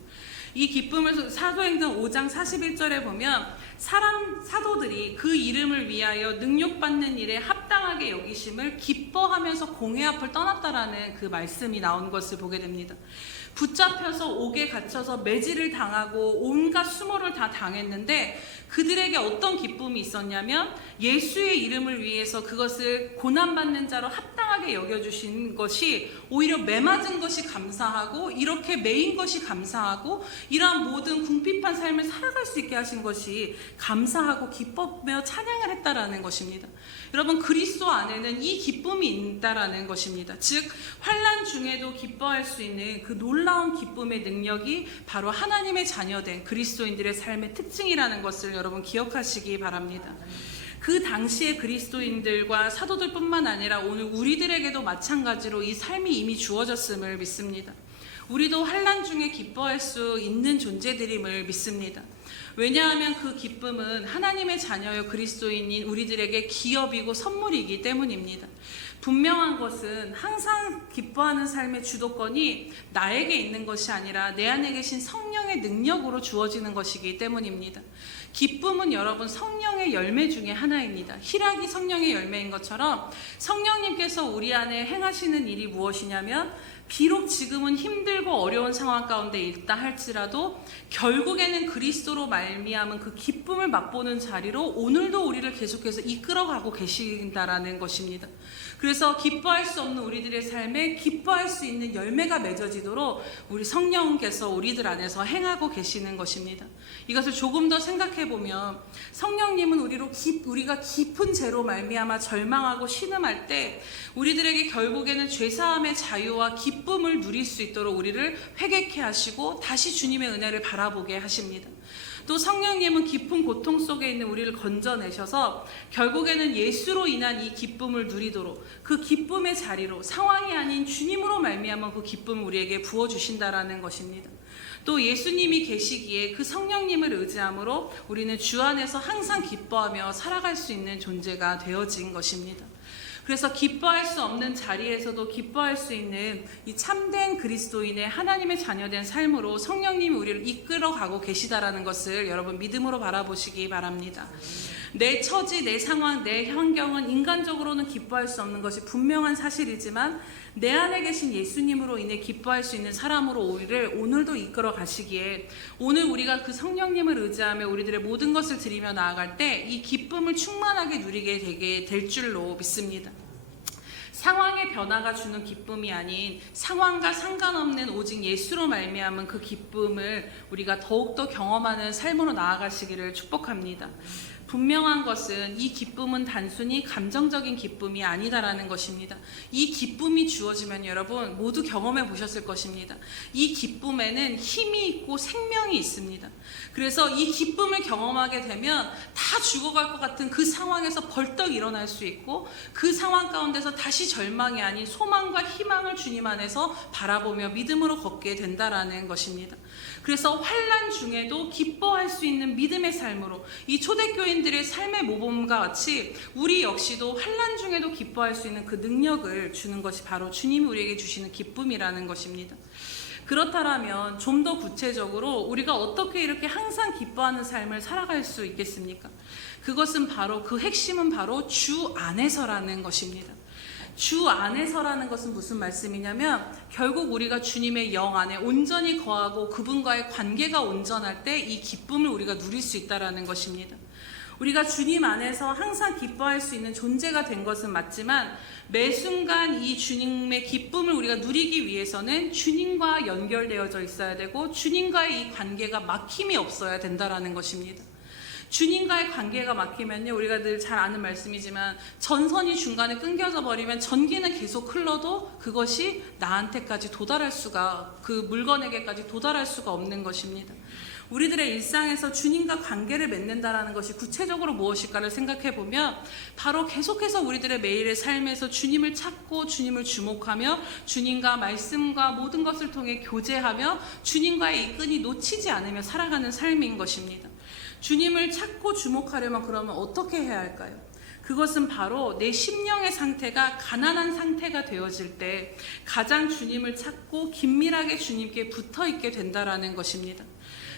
이 기쁨을 사도행전 5장 41절에 보면 사도들이 그 이름을 위하여 능력받는 일에 합당하게 여기심을 기뻐하면서 공회 앞을 떠났다라는 그 말씀이 나온 것을 보게 됩니다. 붙잡혀서 옥에 갇혀서 매질을 당하고 온갖 수모를 다 당했는데 그들에게 어떤 기쁨이 있었냐면 예수의 이름을 위해서 그것을 고난받는 자로 합당하게 여겨주신 것이 오히려 매맞은 것이 감사하고 이렇게 매인 것이 감사하고 이러한 모든 궁핍한 삶을 살아갈 수 있게 하신 것이 감사하고 기뻐며 찬양을 했다라는 것입니다. 여러분, 그리스도 안에는 이 기쁨이 있다라는 것입니다. 즉 환난 중에도 기뻐할 수 있는 그 놀라운 기쁨의 능력이 바로 하나님의 자녀된 그리스도인들의 삶의 특징이라는 것을 여러분 기억하시기 바랍니다. 그 당시의 그리스도인들과 사도들뿐만 아니라 오늘 우리들에게도 마찬가지로 이 삶이 이미 주어졌음을 믿습니다. 우리도 환난 중에 기뻐할 수 있는 존재들임을 믿습니다. 왜냐하면 그 기쁨은 하나님의 자녀여 그리스도인인 우리들에게 기업이고 선물이기 때문입니다. 분명한 것은 항상 기뻐하는 삶의 주도권이 나에게 있는 것이 아니라 내 안에 계신 성령의 능력으로 주어지는 것이기 때문입니다. 기쁨은 여러분 성령의 열매 중에 하나입니다. 희락이 성령의 열매인 것처럼 성령님께서 우리 안에 행하시는 일이 무엇이냐면 비록 지금은 힘들고 어려운 상황 가운데 있다 할지라도 결국에는 그리스도로 말미암은 그 기쁨을 맛보는 자리로 오늘도 우리를 계속해서 이끌어가고 계신다라는 것입니다. 그래서 기뻐할 수 없는 우리들의 삶에 기뻐할 수 있는 열매가 맺어지도록 우리 성령께서 우리들 안에서 행하고 계시는 것입니다. 이것을 조금 더 생각해 보면 성령님은 우리가 깊은 죄로 말미암아 절망하고 신음할 때 우리들에게 결국에는 죄사함의 자유와 기쁨을 누릴 수 있도록 우리를 회개케 하시고 다시 주님의 은혜를 바라보게 하십니다. 또 성령님은 깊은 고통 속에 있는 우리를 건져내셔서 결국에는 예수로 인한 이 기쁨을 누리도록 그 기쁨의 자리로 상황이 아닌 주님으로 말미암아 그 기쁨을 우리에게 부어주신다라는 것입니다. 또 예수님이 계시기에 그 성령님을 의지함으로 우리는 주 안에서 항상 기뻐하며 살아갈 수 있는 존재가 되어진 것입니다. 그래서 기뻐할 수 없는 자리에서도 기뻐할 수 있는 이 참된 그리스도인의 하나님의 자녀된 삶으로 성령님이 우리를 이끌어가고 계시다라는 것을 여러분 믿음으로 바라보시기 바랍니다. 내 처지, 내 상황, 내 환경은 인간적으로는 기뻐할 수 없는 것이 분명한 사실이지만 내 안에 계신 예수님으로 인해 기뻐할 수 있는 사람으로 우리를 오늘도 이끌어 가시기에 오늘 우리가 그 성령님을 의지하며 우리들의 모든 것을 드리며 나아갈 때 이 기쁨을 충만하게 누리게 되게 될 줄로 믿습니다. 상황의 변화가 주는 기쁨이 아닌 상황과 상관없는 오직 예수로 말미암은 그 기쁨을 우리가 더욱더 경험하는 삶으로 나아가시기를 축복합니다. 분명한 것은 이 기쁨은 단순히 감정적인 기쁨이 아니다라는 것입니다. 이 기쁨이 주어지면 여러분 모두 경험해 보셨을 것입니다. 이 기쁨에는 힘이 있고 생명이 있습니다. 그래서 이 기쁨을 경험하게 되면 다 죽어갈 것 같은 그 상황에서 벌떡 일어날 수 있고 그 상황 가운데서 다시 절망이 아닌 소망과 희망을 주님 안에서 바라보며 믿음으로 걷게 된다라는 것입니다. 그래서 환난 중에도 기뻐할 수 있는 믿음의 삶으로 이 초대교인들의 삶의 모범과 같이 우리 역시도 환난 중에도 기뻐할 수 있는 그 능력을 주는 것이 바로 주님이 우리에게 주시는 기쁨이라는 것입니다. 그렇다면 좀 더 구체적으로 우리가 어떻게 이렇게 항상 기뻐하는 삶을 살아갈 수 있겠습니까? 그것은 바로 그 핵심은 바로 주 안에서라는 것입니다. 주 안에서라는 것은 무슨 말씀이냐면 결국 우리가 주님의 영 안에 온전히 거하고 그분과의 관계가 온전할 때 이 기쁨을 우리가 누릴 수 있다는 것입니다. 우리가 주님 안에서 항상 기뻐할 수 있는 존재가 된 것은 맞지만 매 순간 이 주님의 기쁨을 우리가 누리기 위해서는 주님과 연결되어져 있어야 되고 주님과의 이 관계가 막힘이 없어야 된다는 것입니다. 주님과의 관계가 막히면요, 우리가 늘 잘 아는 말씀이지만 전선이 중간에 끊겨져 버리면 전기는 계속 흘러도 그것이 나한테까지 도달할 수가, 그 물건에게까지 도달할 수가 없는 것입니다. 우리들의 일상에서 주님과 관계를 맺는다라는 것이 구체적으로 무엇일까를 생각해 보면 바로 계속해서 우리들의 매일의 삶에서 주님을 찾고 주님을 주목하며 주님과 말씀과 모든 것을 통해 교제하며 주님과의 이 끈이 놓치지 않으며 살아가는 삶인 것입니다. 주님을 찾고 주목하려면 그러면 어떻게 해야 할까요? 그것은 바로 내 심령의 상태가 가난한 상태가 되어질 때 가장 주님을 찾고 긴밀하게 주님께 붙어 있게 된다라는 것입니다.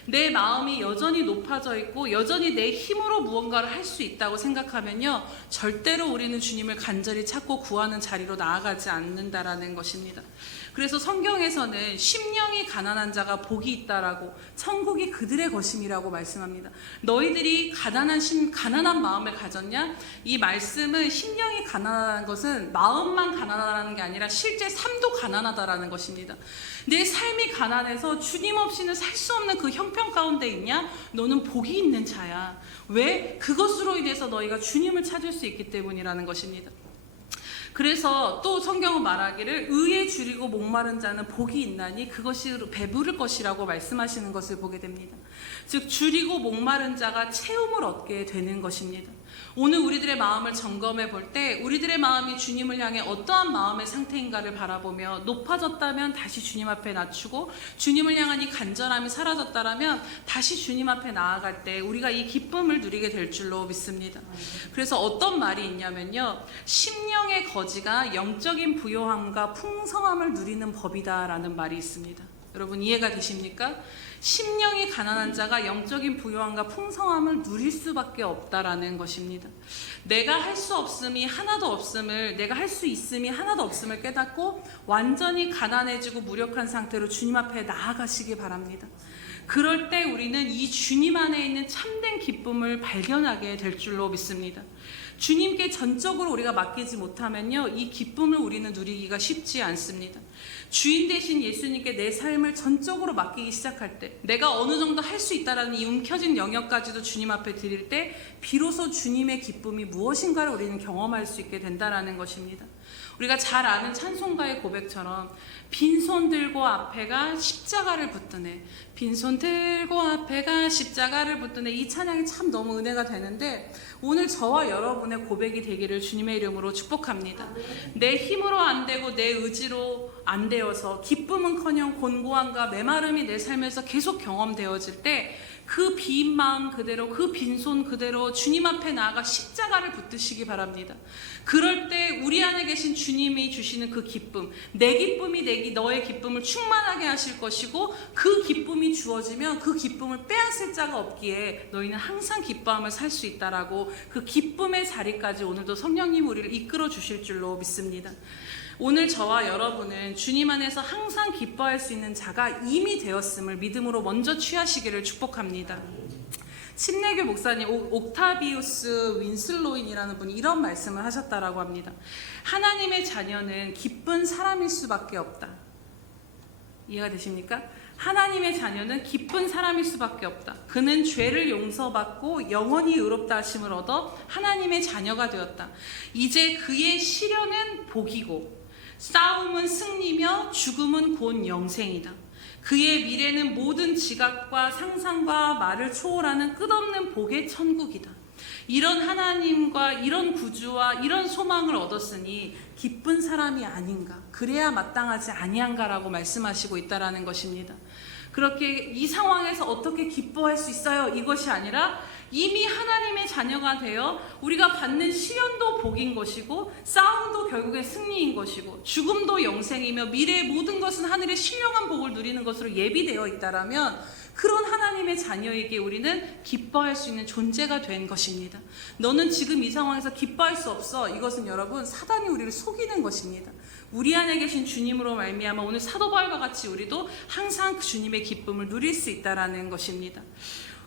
내 마음이 여전히 높아져 있고 여전히 내 힘으로 무언가를 할 수 있다고 생각하면요, 절대로 우리는 주님을 간절히 찾고 구하는 자리로 나아가지 않는다라는 것입니다. 그래서 성경에서는 심령이 가난한 자가 복이 있다라고, 천국이 그들의 것임이라고 말씀합니다. 너희들이 가난한 마음을 가졌냐? 이 말씀은 심령이 가난한 것은 마음만 가난하다는 게 아니라 실제 삶도 가난하다라는 것입니다. 내 삶이 가난해서 주님 없이는 살 수 없는 그 형편 가운데 있냐? 너는 복이 있는 자야. 왜? 그것으로 인해서 너희가 주님을 찾을 수 있기 때문이라는 것입니다. 그래서 또 성경은 말하기를 의에 줄이고 목마른 자는 복이 있나니 그것이 배부를 것이라고 말씀하시는 것을 보게 됩니다. 즉 줄이고 목마른 자가 채움을 얻게 되는 것입니다. 오늘 우리들의 마음을 점검해 볼 때 우리들의 마음이 주님을 향해 어떠한 마음의 상태인가를 바라보며 높아졌다면 다시 주님 앞에 낮추고, 주님을 향한 이 간절함이 사라졌다면 다시 주님 앞에 나아갈 때 우리가 이 기쁨을 누리게 될 줄로 믿습니다. 그래서 어떤 말이 있냐면요, 심령의 거지가 영적인 부요함과 풍성함을 누리는 법이다라는 말이 있습니다. 여러분 이해가 되십니까? 심령이 가난한 자가 영적인 부요함과 풍성함을 누릴 수밖에 없다라는 것입니다. 내가 할 수 없음이 하나도 없음을, 내가 할 수 있음이 하나도 없음을 깨닫고 완전히 가난해지고 무력한 상태로 주님 앞에 나아가시기 바랍니다. 그럴 때 우리는 이 주님 안에 있는 참된 기쁨을 발견하게 될 줄로 믿습니다. 주님께 전적으로 우리가 맡기지 못하면요, 이 기쁨을 우리는 누리기가 쉽지 않습니다. 주인 되신 예수님께 내 삶을 전적으로 맡기기 시작할 때, 내가 어느 정도 할 수 있다라는 이 움켜진 영역까지도 주님 앞에 드릴 때 비로소 주님의 기쁨이 무엇인가를 우리는 경험할 수 있게 된다라는 것입니다. 우리가 잘 아는 찬송가의 고백처럼 빈손 들고 앞에가 십자가를 붙드네, 빈손 들고 앞에가 십자가를 붙드네, 이 찬양이 참 너무 은혜가 되는데 오늘 저와 여러분의 고백이 되기를 주님의 이름으로 축복합니다. 내 힘으로 안 되고 내 의지로 안 되어서 기쁨은커녕 곤고함과 메마름이 내 삶에서 계속 경험되어질 때 그 빈 마음 그대로, 그 빈손 그대로 주님 앞에 나아가 십자가를 붙드시기 바랍니다. 그럴 때 우리 안에 계신 주님이 주시는 그 기쁨, 내 기쁨이 너의 기쁨을 충만하게 하실 것이고, 그 기쁨이 주어지면 그 기쁨을 빼앗을 자가 없기에 너희는 항상 기뻐함을 살 수 있다라고, 그 기쁨의 자리까지 오늘도 성령님 우리를 이끌어 주실 줄로 믿습니다. 오늘 저와 여러분은 주님 안에서 항상 기뻐할 수 있는 자가 이미 되었음을 믿음으로 먼저 취하시기를 축복합니다. 침례교 목사님 옥타비우스 윈슬로인이라는 분이 이런 말씀을 하셨다라고 합니다. 하나님의 자녀는 기쁜 사람일 수밖에 없다. 이해가 되십니까? 하나님의 자녀는 기쁜 사람일 수밖에 없다. 그는 죄를 용서받고 영원히 의롭다 하심을 얻어 하나님의 자녀가 되었다. 이제 그의 시련은 복이고 싸움은 승리며 죽음은 곧 영생이다. 그의 미래는 모든 지각과 상상과 말을 초월하는 끝없는 복의 천국이다. 이런 하나님과 이런 구주와 이런 소망을 얻었으니 기쁜 사람이 아닌가, 그래야 마땅하지 아니한가라고 말씀하시고 있다라는 것입니다. 그렇게 이 상황에서 어떻게 기뻐할 수 있어요? 이것이 아니라 이미 하나님의 자녀가 되어 우리가 받는 시련도 복인 것이고, 싸움도 결국엔 승리인 것이고, 죽음도 영생이며 미래의 모든 것은 하늘의 신령한 복을 누리는 것으로 예비되어 있다라면 그런 하나님의 자녀에게 우리는 기뻐할 수 있는 존재가 된 것입니다. 너는 지금 이 상황에서 기뻐할 수 없어. 이것은 여러분 사단이 우리를 속이는 것입니다. 우리 안에 계신 주님으로 말미암아 오늘 사도 바울과 같이 우리도 항상 그 주님의 기쁨을 누릴 수 있다라는 것입니다.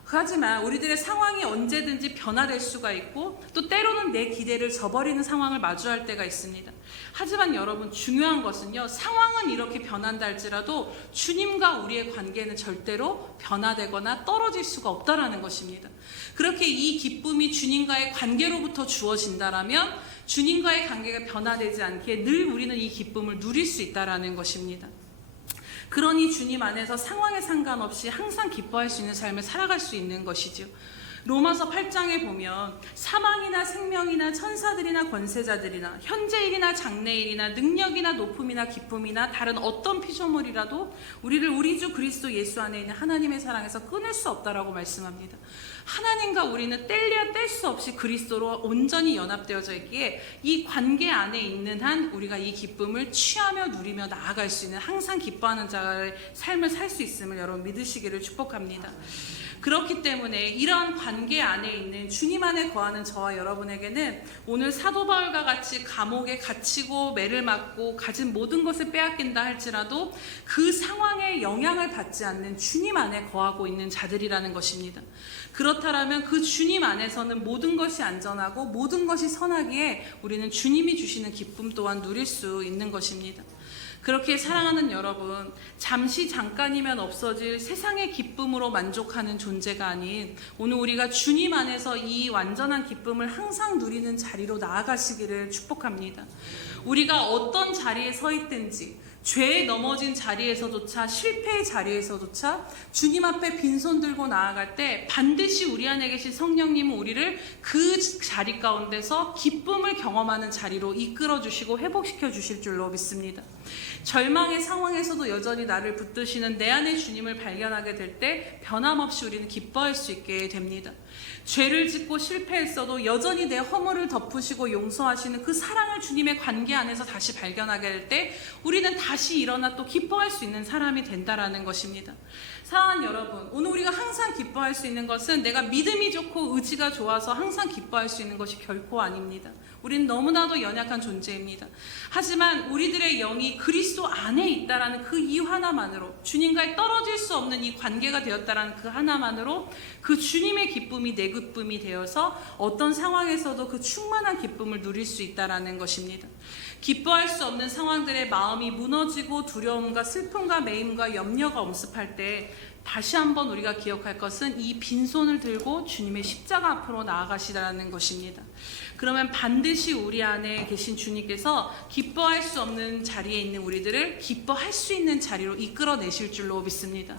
하지만 우리들의 상황이 언제든지 변화될 수가 있고, 또 때로는 내 기대를 저버리는 상황을 마주할 때가 있습니다. 하지만 여러분 중요한 것은요, 상황은 이렇게 변한다 할지라도 주님과 우리의 관계는 절대로 변화되거나 떨어질 수가 없다라는 것입니다. 그렇게 이 기쁨이 주님과의 관계로부터 주어진다라면 주님과의 관계가 변화되지 않게 늘 우리는 이 기쁨을 누릴 수 있다라는 것입니다. 그러니 주님 안에서 상황에 상관없이 항상 기뻐할 수 있는 삶을 살아갈 수 있는 것이죠. 로마서 8장에 보면 사망이나 생명이나 천사들이나 권세자들이나 현재일이나 장래일이나 능력이나 높음이나 기쁨이나 다른 어떤 피조물이라도 우리를 우리 주 그리스도 예수 안에 있는 하나님의 사랑에서 끊을 수 없다라고 말씀합니다. 하나님과 우리는 뗄 수 없이 그리스도로 온전히 연합되어져 있기에 이 관계 안에 있는 한 우리가 이 기쁨을 취하며 누리며 나아갈 수 있는, 항상 기뻐하는 자의 삶을 살 수 있음을 여러분 믿으시기를 축복합니다. 그렇기 때문에 이러한 관계 안에 있는 주님 안에 거하는 저와 여러분에게는 오늘 사도 바울과 같이 감옥에 갇히고 매를 맞고 가진 모든 것을 빼앗긴다 할지라도 그 상황에 영향을 받지 않는 주님 안에 거하고 있는 자들이라는 것입니다. 그렇다면 그 주님 안에서는 모든 것이 안전하고 모든 것이 선하기에 우리는 주님이 주시는 기쁨 또한 누릴 수 있는 것입니다. 그렇게 사랑하는 여러분, 잠깐이면 없어질 세상의 기쁨으로 만족하는 존재가 아닌 오늘 우리가 주님 안에서 이 완전한 기쁨을 항상 누리는 자리로 나아가시기를 축복합니다. 우리가 어떤 자리에 서 있든지, 죄에 넘어진 자리에서조차, 실패의 자리에서조차 주님 앞에 빈손 들고 나아갈 때 반드시 우리 안에 계신 성령님은 우리를 그 자리 가운데서 기쁨을 경험하는 자리로 이끌어 주시고 회복시켜 주실 줄로 믿습니다. 절망의 상황에서도 여전히 나를 붙드시는 내 안의 주님을 발견하게 될 때 변함없이 우리는 기뻐할 수 있게 됩니다. 죄를 짓고 실패했어도 여전히 내 허물을 덮으시고 용서하시는 그 사랑을 주님의 관계 안에서 다시 발견하게 될 때 우리는 다시 일어나 또 기뻐할 수 있는 사람이 된다라는 것입니다. 사랑하는 여러분, 오늘 우리가 항상 기뻐할 수 있는 것은 내가 믿음이 좋고 의지가 좋아서 항상 기뻐할 수 있는 것이 결코 아닙니다. 우리는 너무나도 연약한 존재입니다. 하지만 우리들의 영이 그리스도 안에 있다라는 그 이유 하나만으로, 주님과의 떨어질 수 없는 이 관계가 되었다라는 그 하나만으로 그 주님의 기쁨이 내 기쁨이 되어서 어떤 상황에서도 그 충만한 기쁨을 누릴 수 있다라는 것입니다. 기뻐할 수 없는 상황들의 마음이 무너지고 두려움과 슬픔과 매임과 염려가 엄습할 때 다시 한번 우리가 기억할 것은 이 빈손을 들고 주님의 십자가 앞으로 나아가시라는 것입니다. 그러면 반드시 우리 안에 계신 주님께서 기뻐할 수 없는 자리에 있는 우리들을 기뻐할 수 있는 자리로 이끌어내실 줄로 믿습니다.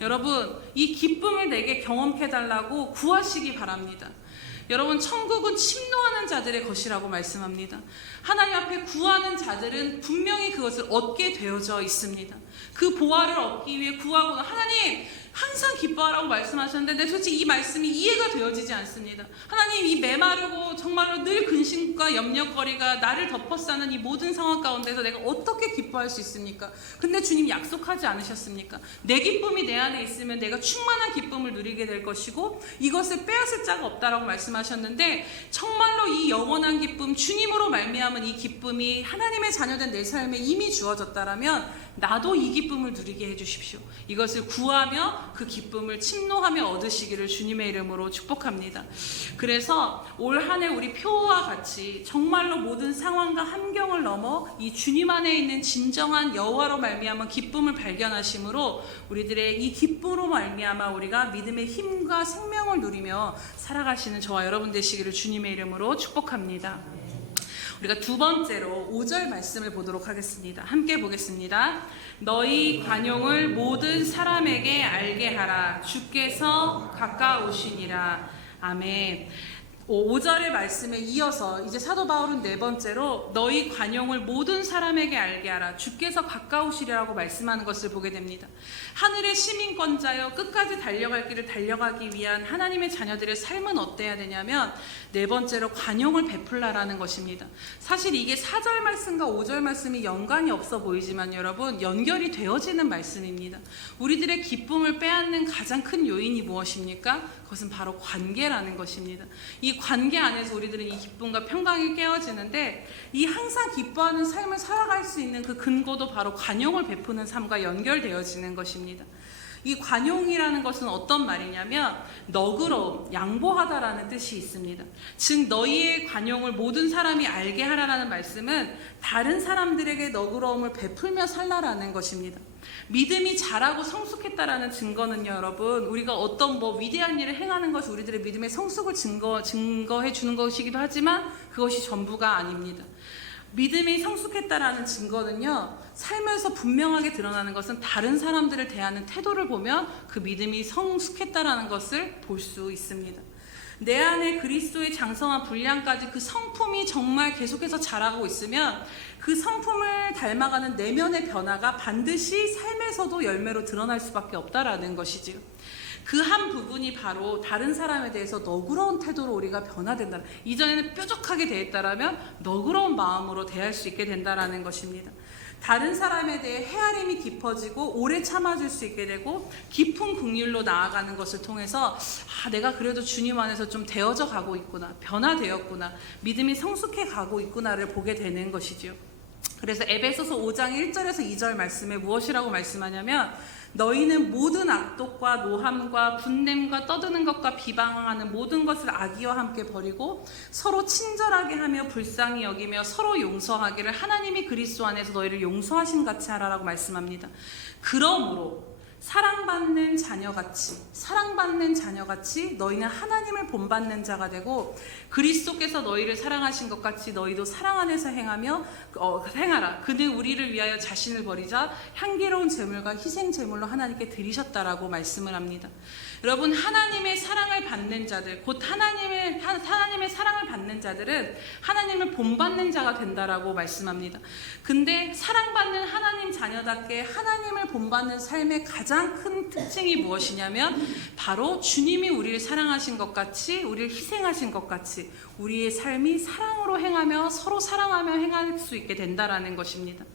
여러분, 이 기쁨을 내게 경험해 달라고 구하시기 바랍니다. 여러분, 천국은 침노하는 자들의 것이라고 말씀합니다. 하나님 앞에 구하는 자들은 분명히 그것을 얻게 되어져 있습니다. 그 보화를 얻기 위해 구하고, 하나님 항상 기뻐하라고 말씀하셨는데 솔직히 이 말씀이 이해가 되어지지 않습니다. 하나님, 이 메마르고 정말로 늘 근심과 염려거리가 나를 덮어싸는 이 모든 상황 가운데서 내가 어떻게 기뻐할 수 있습니까? 근데 주님 약속하지 않으셨습니까? 내 기쁨이 내 안에 있으면 내가 충만한 기쁨을 누리게 될 것이고 이것을 빼앗을 자가 없다라고 말씀하셨는데, 정말로 이 영원한 기쁨, 주님으로 말미암은 이 기쁨이 하나님의 자녀된 내 삶에 이미 주어졌다라면 나도 이 기쁨을 누리게 해주십시오. 이것을 구하며 그 기쁨을 침노하며 얻으시기를 주님의 이름으로 축복합니다. 그래서 올 한 해 우리 표와 같이 정말로 모든 상황과 함경을 넘어 이 주님 안에 있는 진정한 여호와로 말미암은 기쁨을 발견하심으로 우리들의 이 기쁨으로 말미암아 우리가 믿음의 힘과 생명을 누리며 살아가시는 저와 여러분 되시기를 주님의 이름으로 축복합니다. 우리가 두 번째로 5절 말씀을 보도록 하겠습니다. 함께 보겠습니다. 너희 관용을 모든 사람에게 알게 하라. 주께서 가까우시니라. 아멘. 5절의 말씀에 이어서 이제 사도 바울은 네 번째로 너희 관용을 모든 사람에게 알게 하라. 주께서 가까우시리라고 말씀하는 것을 보게 됩니다. 하늘의 시민권자여 끝까지 달려갈 길을 달려가기 위한 하나님의 자녀들의 삶은 어때야 되냐면 네 번째로 관용을 베풀라라는 것입니다. 사실 이게 4절 말씀과 5절 말씀이 연관이 없어 보이지만 여러분, 연결이 되어지는 말씀입니다. 우리들의 기쁨을 빼앗는 가장 큰 요인이 무엇입니까? 그것은 바로 관계라는 것입니다. 이 관계 안에서 우리들은 이 기쁨과 평강이 깨어지는데, 이 항상 기뻐하는 삶을 살아갈 수 있는 그 근거도 바로 관용을 베푸는 삶과 연결되어지는 것입니다. 이 관용이라는 것은 어떤 말이냐면 너그러움, 양보하다라는 뜻이 있습니다. 즉 너희의 관용을 모든 사람이 알게 하라라는 말씀은 다른 사람들에게 너그러움을 베풀며 살라라는 것입니다. 믿음이 자라고 성숙했다라는 증거는요, 여러분, 우리가 어떤 위대한 일을 행하는 것이 우리들의 믿음의 성숙을 증거해 주는 것이기도 하지만 그것이 전부가 아닙니다. 믿음이 성숙했다라는 증거는요, 살면서 분명하게 드러나는 것은 다른 사람들을 대하는 태도를 보면 그 믿음이 성숙했다라는 것을 볼 수 있습니다. 내 안에 그리스도의 장성한 분량까지 그 성품이 정말 계속해서 자라고 있으면 그 성품을 닮아가는 내면의 변화가 반드시 삶에서도 열매로 드러날 수밖에 없다라는 것이지요. 그 한 부분이 바로 다른 사람에 대해서 너그러운 태도로 우리가 변화된다. 이전에는 뾰족하게 대했다라면 너그러운 마음으로 대할 수 있게 된다라는 것입니다. 다른 사람에 대해 헤아림이 깊어지고 오래 참아줄 수 있게 되고 깊은 긍휼로 나아가는 것을 통해서 내가 그래도 주님 안에서 좀 되어져 가고 있구나, 변화되었구나, 믿음이 성숙해 가고 있구나를 보게 되는 것이지요. 그래서 에베소서 5장 1절에서 2절 말씀에 무엇이라고 말씀하냐면 너희는 모든 악독과 노함과 분냄과 떠드는 것과 비방하는 모든 것을 악의와 함께 버리고 서로 친절하게 하며 불쌍히 여기며 서로 용서하기를 하나님이 그리스도 안에서 너희를 용서하신 같이 하라라고 말씀합니다. 그러므로 사랑받는 자녀같이 너희는 하나님을 본받는 자가 되고 그리스도께서 너희를 사랑하신 것 같이 너희도 사랑 안에서 행하라. 그는 우리를 위하여 자신을 버리자 향기로운 제물과 희생 제물로 하나님께 드리셨다라고 말씀을 합니다. 여러분, 하나님의 사랑을 받는 자들, 곧 하나님의 사랑을 받는 자들은 하나님을 본받는 자가 된다라고 말씀합니다. 근데 사랑받는 하나님 자녀답게 하나님을 본받는 삶의 가장 큰 특징이 무엇이냐면 바로 주님이 우리를 사랑하신 것 같이, 우리를 희생하신 것 같이 우리의 삶이 사랑으로 행하며 서로 사랑하며 행할 수 있게 된다라는 것입니다.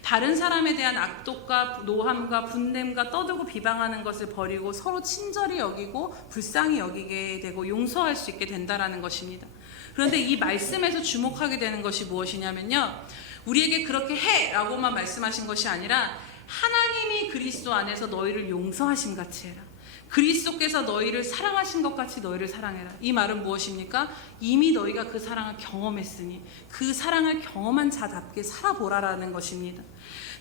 다른 사람에 대한 악독과 노함과 분냄과 떠들고 비방하는 것을 버리고 서로 친절히 여기고 불쌍히 여기게 되고 용서할 수 있게 된다라는 것입니다. 그런데 이 말씀에서 주목하게 되는 것이 무엇이냐면요, 우리에게 그렇게 해라고만 말씀하신 것이 아니라 하나님이 그리스도 안에서 너희를 용서하심 같이 해라. 그리스도께서 너희를 사랑하신 것 같이 너희를 사랑해라. 이 말은 무엇입니까? 이미 너희가 그 사랑을 경험했으니 그 사랑을 경험한 자답게 살아보라라는 것입니다.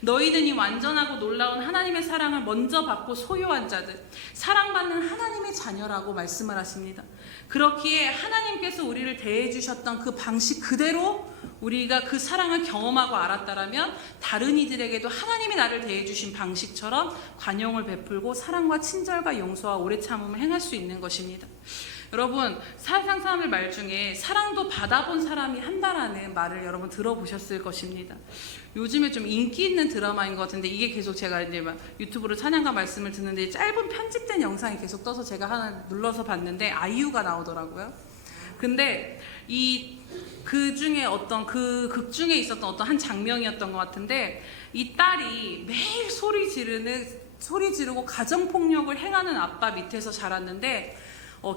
너희는 이 완전하고 놀라운 하나님의 사랑을 먼저 받고 소유한 자들, 사랑받는 하나님의 자녀라고 말씀을 하십니다. 그렇기에 하나님께서 우리를 대해주셨던 그 방식 그대로 우리가 그 사랑을 경험하고 알았다라면 다른 이들에게도 하나님이 나를 대해주신 방식처럼 관용을 베풀고 사랑과 친절과 용서와 오래 참음을 행할 수 있는 것입니다. 여러분, 세상 사람들 말 중에 사랑도 받아본 사람이 한다라는 말을 여러분 들어보셨을 것입니다. 요즘에 좀 인기 있는 드라마인 것 같은데 이게 계속 제가 이제 막 유튜브로 찬양가 말씀을 듣는데 짧은 편집된 영상이 계속 떠서 제가 하나 눌러서 봤는데 아이유가 나오더라고요. 근데 그 중에 그 극 중에 있었던 어떤 한 장면이었던 것 같은데 이 딸이 매일 소리 지르고 가정폭력을 행하는 아빠 밑에서 자랐는데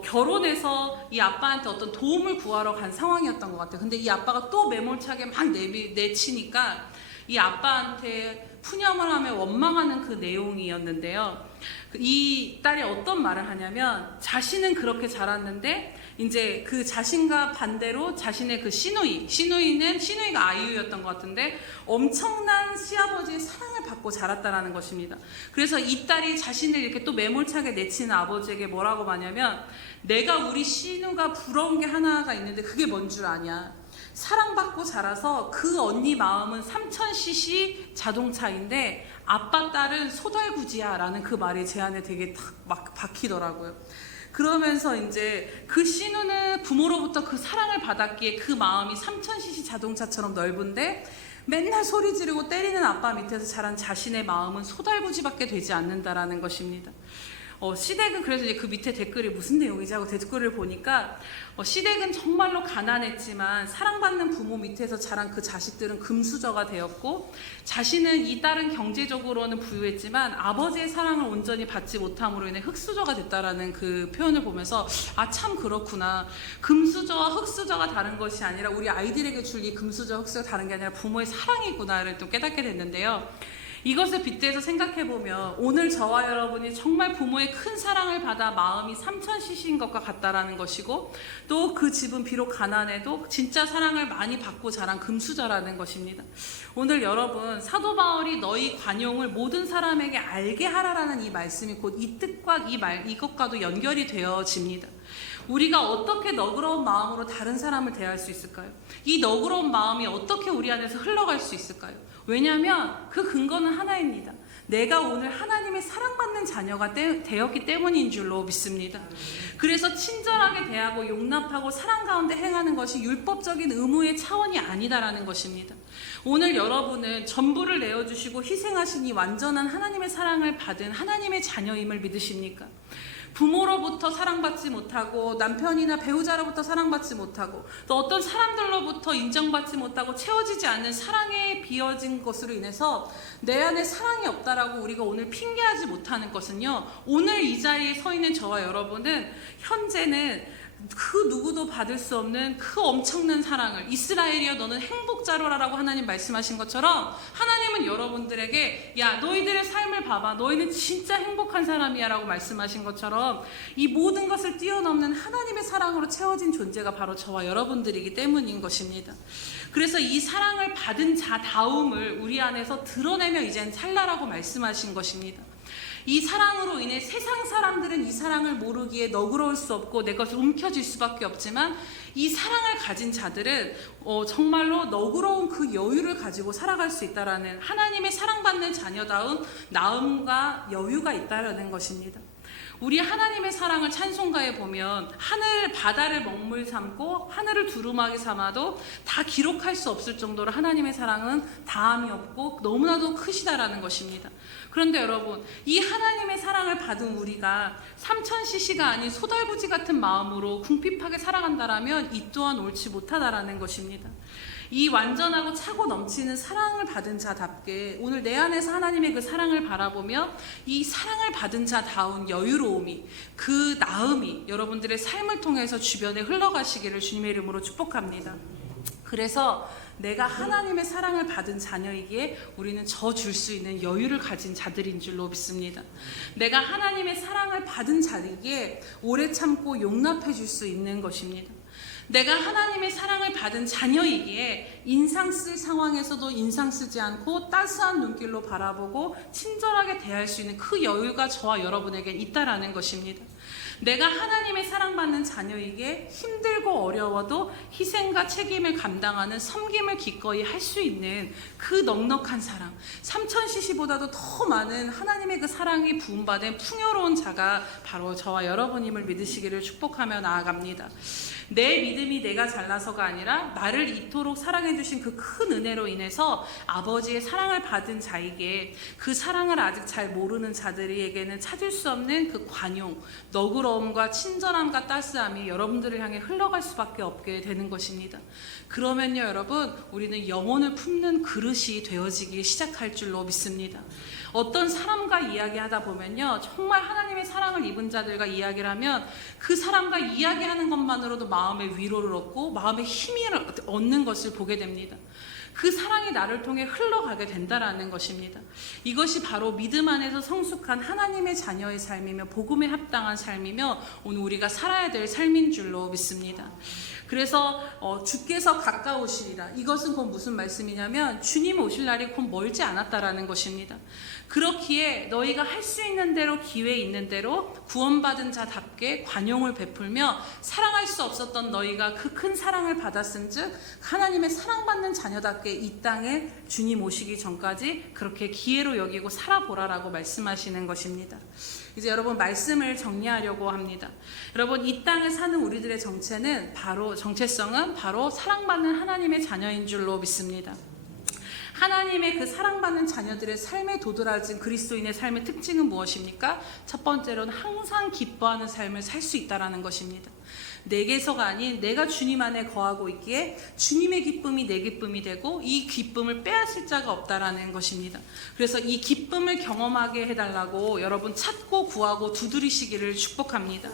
결혼해서 이 아빠한테 어떤 도움을 구하러 간 상황이었던 것 같아요. 근데 이 아빠가 또 매몰차게 막 내치니까 이 아빠한테 푸념을 하며 원망하는 그 내용이었는데요. 이 딸이 어떤 말을 하냐면 자신은 그렇게 자랐는데 이제 그 자신과 반대로 자신의 그 시누이가 아이유였던 것 같은데 엄청난 시아버지의 사랑을 받고 자랐다라는 것입니다. 그래서 이 딸이 자신을 이렇게 또 매몰차게 내치는 아버지에게 뭐라고 하냐면 내가 우리 시누가 부러운 게 하나가 있는데 그게 뭔 줄 아냐. 사랑받고 자라서 그 언니 마음은 3000cc 자동차인데 아빠 딸은 소달구지야 라는 그 말이 제 안에 되게 막 박히더라고요. 그러면서 이제 그 시누는 부모로부터 그 사랑을 받았기에 그 마음이 3000cc 자동차처럼 넓은데 맨날 소리 지르고 때리는 아빠 밑에서 자란 자신의 마음은 소달구지밖에 되지 않는다라는 것입니다. 시댁은 그래서 이제 그 밑에 댓글이 무슨 내용이지 하고 댓글을 보니까 시댁은 정말로 가난했지만 사랑받는 부모 밑에서 자란 그 자식들은 금수저가 되었고 자신은 이 딸은 경제적으로는 부유했지만 아버지의 사랑을 온전히 받지 못함으로 인해 흙수저가 됐다라는 그 표현을 보면서 참 그렇구나. 금수저와 흙수저가 다른 것이 아니라 우리 아이들에게 줄 이 금수저 흙수저가 다른 게 아니라 부모의 사랑이구나를 또 깨닫게 됐는데요. 이것을 빗대서 생각해보면 오늘 저와 여러분이 정말 부모의 큰 사랑을 받아 마음이 3000cc인 것과 같다라는 것이고 또 그 집은 비록 가난해도 진짜 사랑을 많이 받고 자란 금수저라는 것입니다. 오늘 여러분 사도 바울이 너희 관용을 모든 사람에게 알게 하라라는 이 말씀이 곧 이 뜻과 이것과도 연결이 되어집니다. 우리가 어떻게 너그러운 마음으로 다른 사람을 대할 수 있을까요? 이 너그러운 마음이 어떻게 우리 안에서 흘러갈 수 있을까요? 왜냐하면 그 근거는 하나입니다. 내가 오늘 하나님의 사랑받는 자녀가 되었기 때문인 줄로 믿습니다. 그래서 친절하게 대하고 용납하고 사랑 가운데 행하는 것이 율법적인 의무의 차원이 아니다라는 것입니다. 오늘 여러분은 전부를 내어주시고 희생하신 이 완전한 하나님의 사랑을 받은 하나님의 자녀임을 믿으십니까? 부모로부터 사랑받지 못하고 남편이나 배우자로부터 사랑받지 못하고 또 어떤 사람들로부터 인정받지 못하고 채워지지 않는 사랑에 비어진 것으로 인해서 내 안에 사랑이 없다라고 우리가 오늘 핑계하지 못하는 것은요, 오늘 이 자리에 서 있는 저와 여러분은 현재는 그 누구도 받을 수 없는 그 엄청난 사랑을, 이스라엘이여 너는 행복자로라라고 하나님 말씀하신 것처럼 하나님은 여러분들에게 야 너희들의 삶을 봐봐, 너희는 진짜 행복한 사람이야 라고 말씀하신 것처럼 이 모든 것을 뛰어넘는 하나님의 사랑으로 채워진 존재가 바로 저와 여러분들이기 때문인 것입니다. 그래서 이 사랑을 받은 자다움을 우리 안에서 드러내며 이젠 살라라고 말씀하신 것입니다. 이 사랑으로 인해 세상 사람들은 이 사랑을 모르기에 너그러울 수 없고 내 것을 움켜쥘 수밖에 없지만 이 사랑을 가진 자들은 정말로 너그러운 그 여유를 가지고 살아갈 수 있다라는, 하나님의 사랑받는 자녀다운 나음과 여유가 있다라는 것입니다. 우리 하나님의 사랑을 찬송가에 보면 하늘 바다를 먹물 삼고 하늘을 두루마기 삼아도 다 기록할 수 없을 정도로 하나님의 사랑은 다함이 없고 너무나도 크시다라는 것입니다. 그런데 여러분, 이 하나님의 사랑을 받은 우리가 3000cc가 아닌 소달구지 같은 마음으로 궁핍하게 살아간다라면 이 또한 옳지 못하다라는 것입니다. 이 완전하고 차고 넘치는 사랑을 받은 자답게 오늘 내 안에서 하나님의 그 사랑을 바라보며 이 사랑을 받은 자다운 여유로움이, 그 나음이 여러분들의 삶을 통해서 주변에 흘러가시기를 주님의 이름으로 축복합니다. 그래서 내가 하나님의 사랑을 받은 자녀이기에 우리는 저 줄 수 있는 여유를 가진 자들인 줄로 믿습니다. 내가 하나님의 사랑을 받은 자이기에 오래 참고 용납해 줄 수 있는 것입니다. 내가 하나님의 사랑을 받은 자녀이기에 인상 쓸 상황에서도 인상 쓰지 않고 따스한 눈길로 바라보고 친절하게 대할 수 있는 그 여유가 저와 여러분에게 있다라는 것입니다. 내가 하나님의 사랑받는 자녀이기에 힘들고 어려워도 희생과 책임을 감당하는 섬김을 기꺼이 할 수 있는 그 넉넉한 사랑, 3000cc보다도 더 많은 하나님의 그 사랑이 부음받은 풍요로운 자가 바로 저와 여러분임을 믿으시기를 축복하며 나아갑니다. 내 믿음이 내가 잘나서가 아니라 나를 이토록 사랑해 주신 그 큰 은혜로 인해서 아버지의 사랑을 받은 자에게, 그 사랑을 아직 잘 모르는 자들에게는 찾을 수 없는 그 관용, 너그러움과 친절함과 따스함이 여러분들을 향해 흘러갈 수밖에 없게 되는 것입니다. 그러면요 여러분, 우리는 영혼을 품는 그릇이 되어지기 시작할 줄로 믿습니다. 어떤 사람과 이야기하다 보면요, 정말 하나님의 사랑을 입은 자들과 이야기를 하면 그 사람과 이야기하는 것만으로도 마음의 위로를 얻고 마음의 힘을 얻는 것을 보게 됩니다. 그 사랑이 나를 통해 흘러가게 된다라는 것입니다. 이것이 바로 믿음 안에서 성숙한 하나님의 자녀의 삶이며 복음에 합당한 삶이며 오늘 우리가 살아야 될 삶인 줄로 믿습니다. 그래서 주께서 가까우시리라, 이것은 곧 무슨 말씀이냐면 주님 오실 날이 곧 멀지 않았다라는 것입니다. 그렇기에 너희가 할 수 있는 대로, 기회 있는 대로 구원받은 자답게 관용을 베풀며 사랑할 수 없었던 너희가 그 큰 사랑을 받았은즉 하나님의 사랑받는 자녀답게 이 땅에 주님 오시기 전까지 그렇게 기회로 여기고 살아보라라고 말씀하시는 것입니다. 이제 여러분, 말씀을 정리하려고 합니다. 여러분, 이 땅에 사는 우리들의 정체성은 바로 사랑받는 하나님의 자녀인 줄로 믿습니다. 하나님의 그 사랑받는 자녀들의 삶에 도드라진 그리스도인의 삶의 특징은 무엇입니까? 첫 번째로는 항상 기뻐하는 삶을 살 수 있다는 것입니다. 내게서가 아닌 내가 주님 안에 거하고 있기에 주님의 기쁨이 내 기쁨이 되고 이 기쁨을 빼앗을 자가 없다라는 것입니다. 그래서 이 기쁨을 경험하게 해달라고 여러분 찾고 구하고 두드리시기를 축복합니다.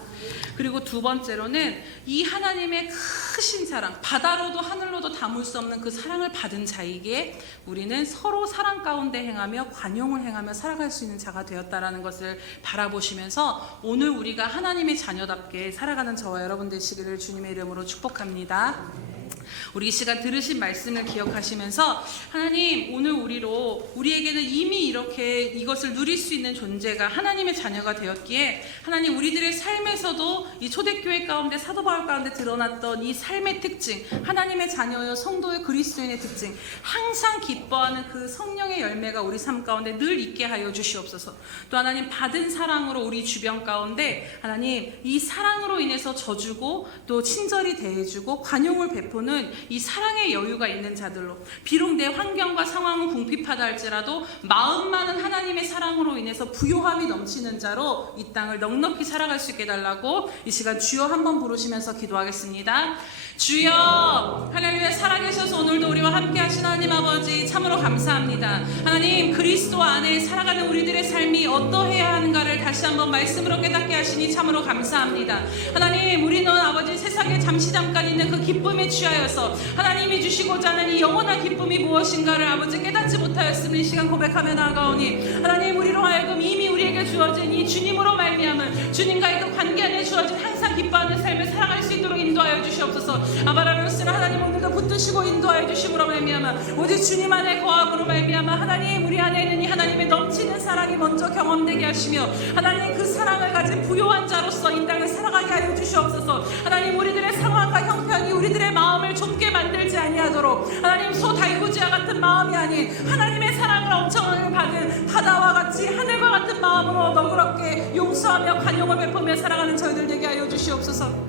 그리고 두 번째로는 이 하나님의 크신 사랑, 바다로도 하늘로도 담을 수 없는 그 사랑을 받은 자이기에 우리는 서로 사랑 가운데 행하며 관용을 행하며 살아갈 수 있는 자가 되었다라는 것을 바라보시면서 오늘 우리가 하나님의 자녀답게 살아가는 저와 여러분 되시기를 주님의 이름으로 축복합니다. 우리 이 시간 들으신 말씀을 기억하시면서 하나님 오늘 우리에게는 이미 이렇게 이것을 누릴 수 있는 존재가 하나님의 자녀가 되었기에 하나님 우리들의 삶에서도 이 초대교회 가운데 사도 바울 가운데 드러났던 이 삶의 특징, 하나님의 자녀여 성도의 그리스도인의 특징, 항상 기뻐하는 그 성령의 열매가 우리 삶 가운데 늘 있게 하여 주시옵소서. 또 하나님 받은 사랑으로 우리 주변 가운데 하나님 이 사랑으로 인해서 져주고 또 친절히 대해주고 관용을 베푸는 이 사랑의 여유가 있는 자들로, 비록 내 환경과 상황은 궁핍하다 할지라도 마음만은 하나님의 사랑으로 인해서 부요함이 넘치는 자로 이 땅을 넉넉히 살아갈 수 있게 해달라고 이 시간 주여 한번 부르시면서 기도하겠습니다. 주여, 하나님의 살아계셔서 오늘도 우리와 함께 하신 하나님 아버지 참으로 감사합니다. 하나님 그리스도 안에 살아가는 우리들의 삶이 어떠해야 하는가를 다시 한번 말씀으로 깨닫게 하시니 참으로 감사합니다. 하나님 우리는 아버지 세상에 잠깐 있는 그 기쁨에 취하여서 하나님이 주시고자 하는 이 영원한 기쁨이 무엇인가를 아버지 깨닫지 못하였음을 이 시간 고백하며 나아가오니 하나님 우리로 하여금 이미 우리에게 주어진 이 주님으로 말미암은 주님과의 그 관계 안에 주어진 항상 기뻐하는 삶을 살아갈 수 있도록 인도하여 주시옵소서. 아바라로스는 하나님 오늘도 붙드시고 인도하여 주심으로 말미암아 오직 주님 안에 거함으로 말미암아 하나님 우리 안에 있는 이 하나님의 넘치는 사랑이 먼저 경험되게 하시며 하나님 그 사랑을 가진 부요한 자로서 이 땅을 살아가게 하여 주시옵소서. 하나님 우리들의 상황과 형편이 우리들의 마음을 좁게 만들지 아니하도록 하나님 소달구지와 같은 마음이 아닌 하나님의 사랑을 엄청나게 받은 바다와 같이 하늘과 같은 마음으로 너그럽게 용서하며 관용을 베푸며 살아가는 저희들 되게 하여 주시옵소서.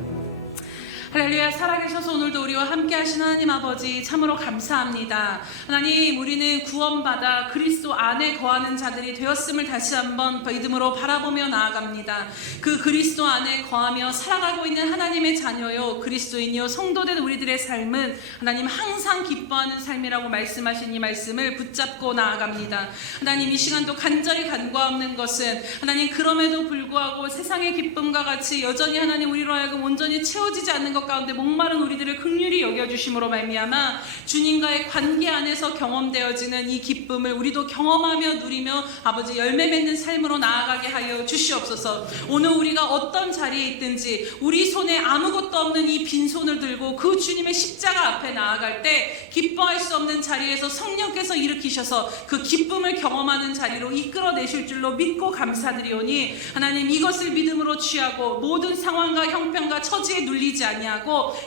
할렐루야. 살아계셔서 오늘도 우리와 함께 하신 하나님 아버지 참으로 감사합니다. 하나님 우리는 구원받아 그리스도 안에 거하는 자들이 되었음을 다시 한번 믿음으로 바라보며 나아갑니다. 그 그리스도 안에 거하며 살아가고 있는 하나님의 자녀요 그리스도인이요 성도된 우리들의 삶은 하나님 항상 기뻐하는 삶이라고 말씀하신 이 말씀을 붙잡고 나아갑니다. 하나님 이 시간도 간절히 간구하는 것은 하나님 그럼에도 불구하고 세상의 기쁨과 같이 여전히 하나님 우리로 하여금 온전히 채워지지 않는 것 가운데 목마른 우리들을 긍휼히 여겨주심으로 말미암아 주님과의 관계 안에서 경험되어지는 이 기쁨을 우리도 경험하며 누리며 아버지 열매 맺는 삶으로 나아가게 하여 주시옵소서. 오늘 우리가 어떤 자리에 있든지 우리 손에 아무것도 없는 이 빈손을 들고 그 주님의 십자가 앞에 나아갈 때 기뻐할 수 없는 자리에서 성령께서 일으키셔서 그 기쁨을 경험하는 자리로 이끌어내실 줄로 믿고 감사드리오니 하나님 이것을 믿음으로 취하고 모든 상황과 형편과 처지에 눌리지 아니하고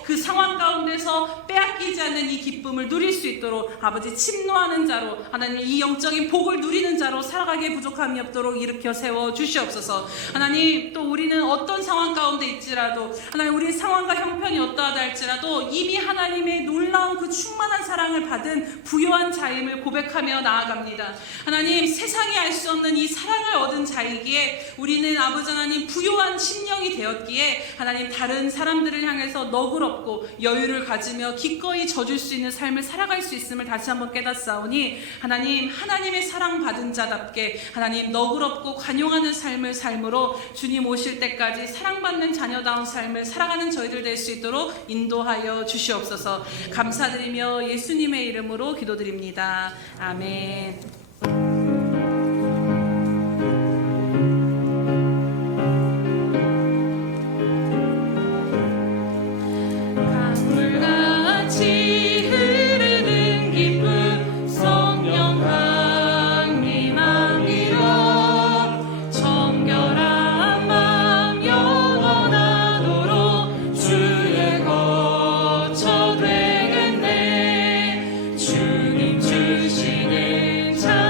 그 상황 가운데서 빼앗기지 않는 이 기쁨을 누릴 수 있도록 아버지 침노하는 자로 하나님 이 영적인 복을 누리는 자로 살아가기에 부족함이 없도록 일으켜 세워 주시옵소서. 하나님 또 우리는 어떤 상황 가운데 있지라도 하나님 우리 상황과 형편이 어떠하다 할지라도 이미 하나님의 놀라운 그 충만한 사랑을 받은 부요한 자임을 고백하며 나아갑니다. 하나님 세상이 알 수 없는 이 사랑을 얻은 자이기에 우리는 아버지 하나님 부요한 심령이 되었기에 하나님 다른 사람들을 향해서 너그럽고 여유를 가지며 기꺼이 져줄 수 있는 삶을 살아갈 수 있음을 다시 한번 깨닫사오니 하나님 하나님의 사랑받은 자답게 하나님 너그럽고 관용하는 삶을 삶으로 주님 오실 때까지 사랑받는 자녀다운 삶을 살아가는 저희들 될 수 있도록 인도하여 주시옵소서. 감사드리며 예수님의 이름으로 기도드립니다. 아멘. 주님 주시는 자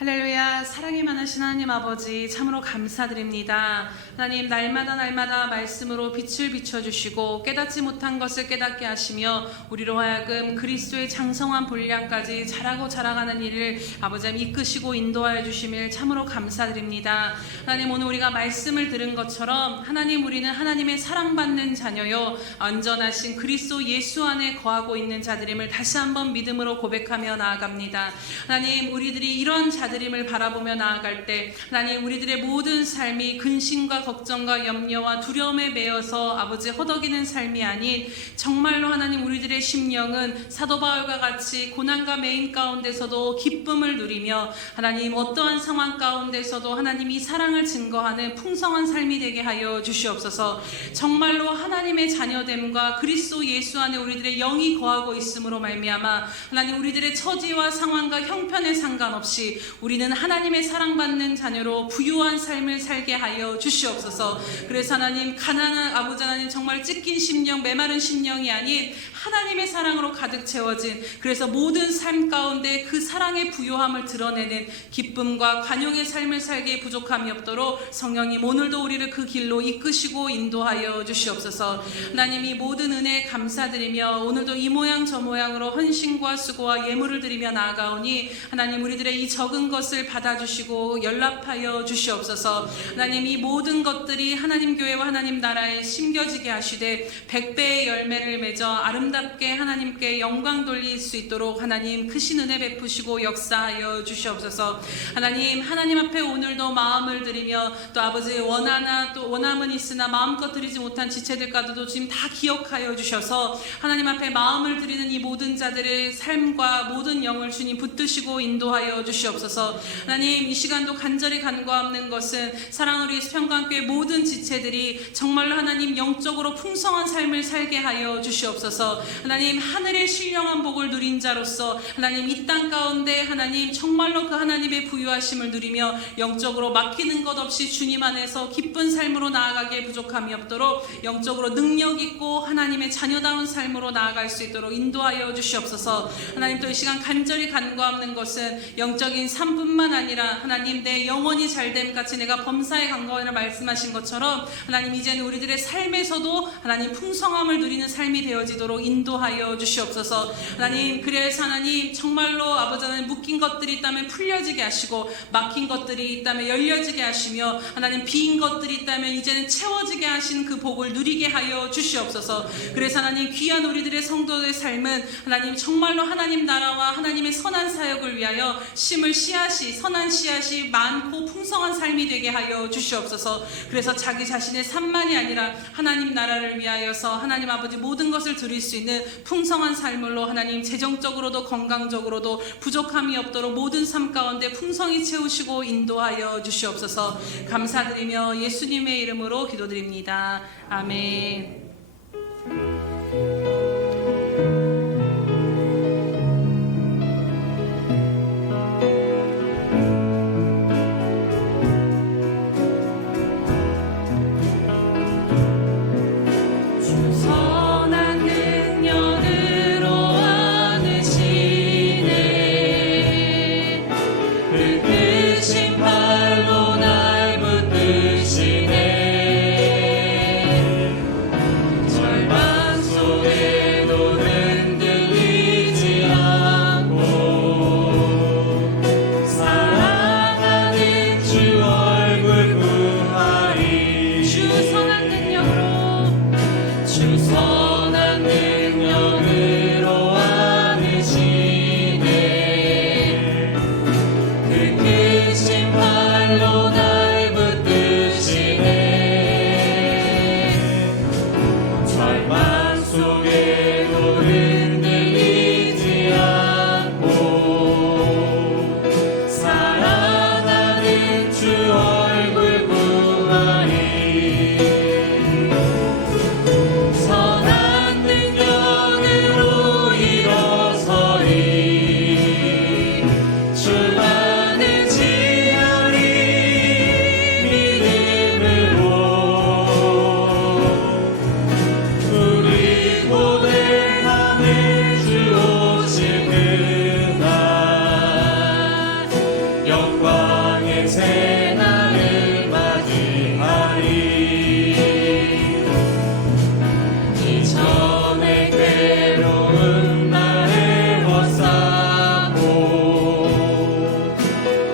할렐루야. 사랑이 많으신 하나님 아버지 참으로 감사드립니다. 하나님 날마다 말씀으로 빛을 비춰주시고 깨닫지 못한 것을 깨닫게 하시며 우리로 하여금 그리스도의 장성한 본량까지 자라고 자라가는 일을 아버지 하나님 이끄시고 인도하여 주심을 참으로 감사드립니다. 하나님 오늘 우리가 말씀을 들은 것처럼 하나님 우리는 하나님의 사랑받는 자녀요 완전하신 그리스도 예수 안에 거하고 있는 자들임을 다시 한번 믿음으로 고백하며 나아갑니다. 하나님 우리들이 이런 자들임을 바라보며 나아갈 때 하나님 우리들의 모든 삶이 근심과 걱정과 염려와 두려움에 매여서 아버지 허덕이는 삶이 아닌 정말로 하나님 우리들의 심령은 사도 바울과 같이 고난과 매임 가운데서도 기쁨을 누리며 하나님 어떠한 상황 가운데서도 하나님이 사랑을 증거하는 풍성한 삶이 되게 하여 주시옵소서. 정말로 하나님의 자녀됨과 그리스도 예수 안에 우리들의 영이 거하고 있음으로 말미암아 하나님 우리들의 처지와 상황과 형편에 상관없이 우리는 하나님의 사랑받는 자녀로 부유한 삶을 살게 하여 주시옵소서. 그래서 하나님 가난한 아버지 하나님 정말 찢긴 심령 메마른 심령이 아닌 하나님의 사랑으로 가득 채워진 그래서 모든 삶 가운데 그 사랑의 부요함을 드러내는 기쁨과 관용의 삶을 살기에 부족함이 없도록 성령님 오늘도 우리를 그 길로 이끄시고 인도하여 주시옵소서. 하나님 이 모든 은혜에 감사드리며 오늘도 이 모양 저 모양으로 헌신과 수고와 예물을 드리며 나아가오니 하나님 우리들의 이 적은 것을 받아주시고 연락하여 주시옵소서. 하나님 이 모든 것들이 하나님 교회와 하나님 나라에 심겨지게 하시되 100배의 열매를 맺어 아름답게 하나님께 영광 돌릴 수 있도록 하나님 크신 은혜 베푸시고 역사하여 주시옵소서. 하나님 앞에 오늘도 마음을 드리며 또 아버지 원함은 있으나 마음껏 드리지 못한 지체들까지도 지금 다 기억하여 주셔서 하나님 앞에 마음을 드리는 이 모든 자들의 삶과 모든 영을 주님 붙드시고 인도하여 주시옵소서. 하나님 이 시간도 간절히 간구하는 것은 사랑하는 우리 평강교회 모든 지체들이 정말로 하나님 영적으로 풍성한 삶을 살게 하여 주시옵소서. 하나님 하늘의 신령한 복을 누린 자로서 하나님 이 땅 가운데 하나님 정말로 그 하나님의 부유하심을 누리며 영적으로 막히는 것 없이 주님 안에서 기쁜 삶으로 나아가기에 부족함이 없도록 영적으로 능력 있고 하나님의 자녀다운 삶으로 나아갈 수 있도록 인도하여 주시옵소서. 하나님 또 이 시간 간절히 간구하는 것은 영적인 삶뿐만 아니라 하나님 내 영혼이 잘됨 같이 내가 범사에 간구하라 말씀하신 것처럼 하나님 이제는 우리들의 삶에서도 하나님 풍성함을 누리는 삶이 되어지도록 인도하여 주시옵소서. 하나님 그래서 하나님 정말로 아버지 하나님 묶인 것들이 있다면 풀려지게 하시고 막힌 것들이 있다면 열려지게 하시며 하나님 비인 것들이 있다면 이제는 채워지게 하신 그 복을 누리게 하여 주시옵소서. 그래서 하나님 귀한 우리들의 성도의 삶은 하나님 정말로 하나님 나라와 하나님의 선한 사역을 위하여 심을 씨앗이 선한 씨앗이 많고 풍성한 삶이 되게 하여 주시옵소서. 그래서 자기 자신의 삶만이 아니라 하나님 나라를 위하여서 하나님 아버지 모든 것을 드릴 수 있는 풍성한 삶으로 하나님 재정적으로도 건강적으로도 부족함이 없도록 모든 삶 가운데 풍성히 채우시고 인도하여 주시옵소서. 감사드리며 예수님의 이름으로 기도드립니다. 아멘. 새날을 맞이하리. 이전의 괴로운 날을 벗사고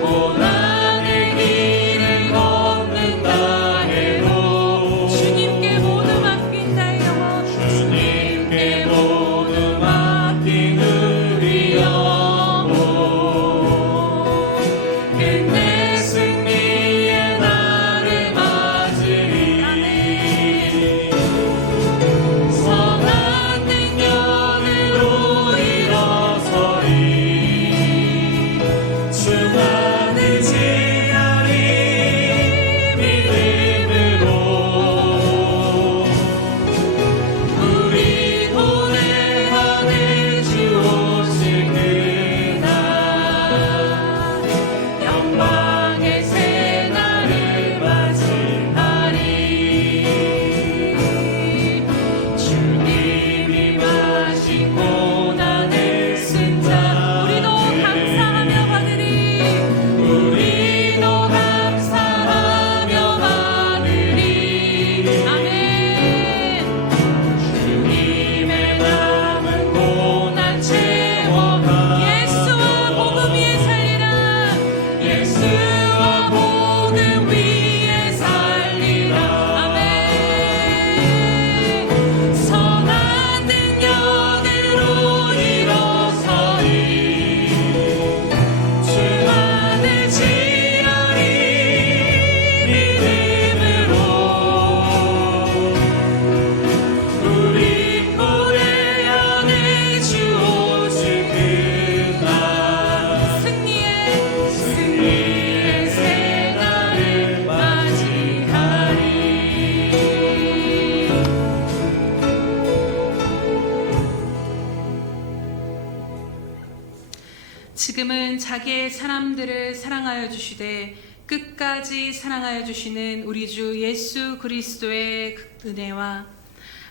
고난의 길을 걷는다 해도 주님께 모두 맡긴다 영혼 주님께 모두 맡긴 우리 영혼 끝내 승리의 날을 맞으리. 선한 능력으로 일어서리. 주만을 지하리 믿음으로. 우리 고뇌하는 주 오실 그날 영광의 새날을 맞이하리. 주님이 마신 고난을 쓴 자 우리도 감사하며 받으리. 우리도 감사하며 받으리. 아멘. 주님의 남은 고난 채워가 예수와 복음 위에 살리라. 예수와 복음 위에 살리라. 아멘. 선한 능력으로 일어서리. 주만을 지하리 믿음으로. 우리 고뇌하는 주 오실 그날 승리의 새날을 맞이하리. 지금은 자기의 사람들을 사랑하여 주시되 끝까지 사랑하여 주시는 우리 주 예수 그리스도의 은혜와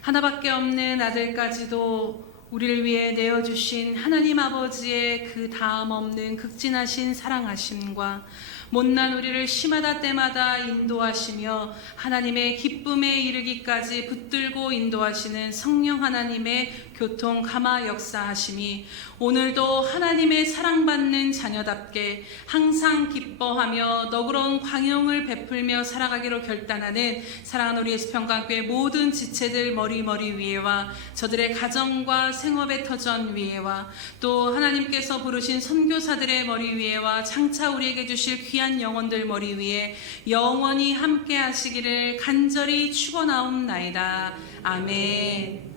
하나밖에 없는 아들까지도 우리를 위해 내어주신 하나님 아버지의 그 다음 없는 극진하신 사랑하심과 못난 우리를 시마다 때마다 인도하시며 하나님의 기쁨에 이르기까지 붙들고 인도하시는 성령 하나님의 교통 감화 역사하심이 오늘도 하나님의 사랑받는 자녀답게 항상 기뻐하며 너그러운 광영을 베풀며 살아가기로 결단하는 사랑하는 우리 예수평강교회 모든 지체들 머리 위에와 저들의 가정과 생업의 터전 위에와 또 하나님께서 부르신 선교사들의 머리 위에와 장차 우리에게 주실 귀한 영혼들 머리 위에 영원히 함께 하시기를 간절히 축원하옵나이다. 아멘.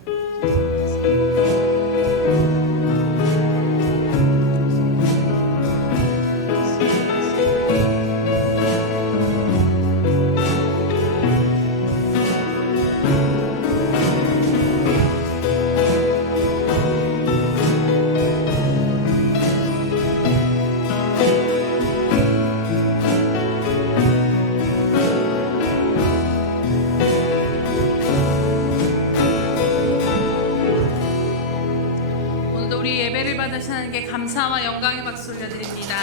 오늘도 우리 예배를 받으신 하나님께 감사와 영광의 박수 올려드립니다.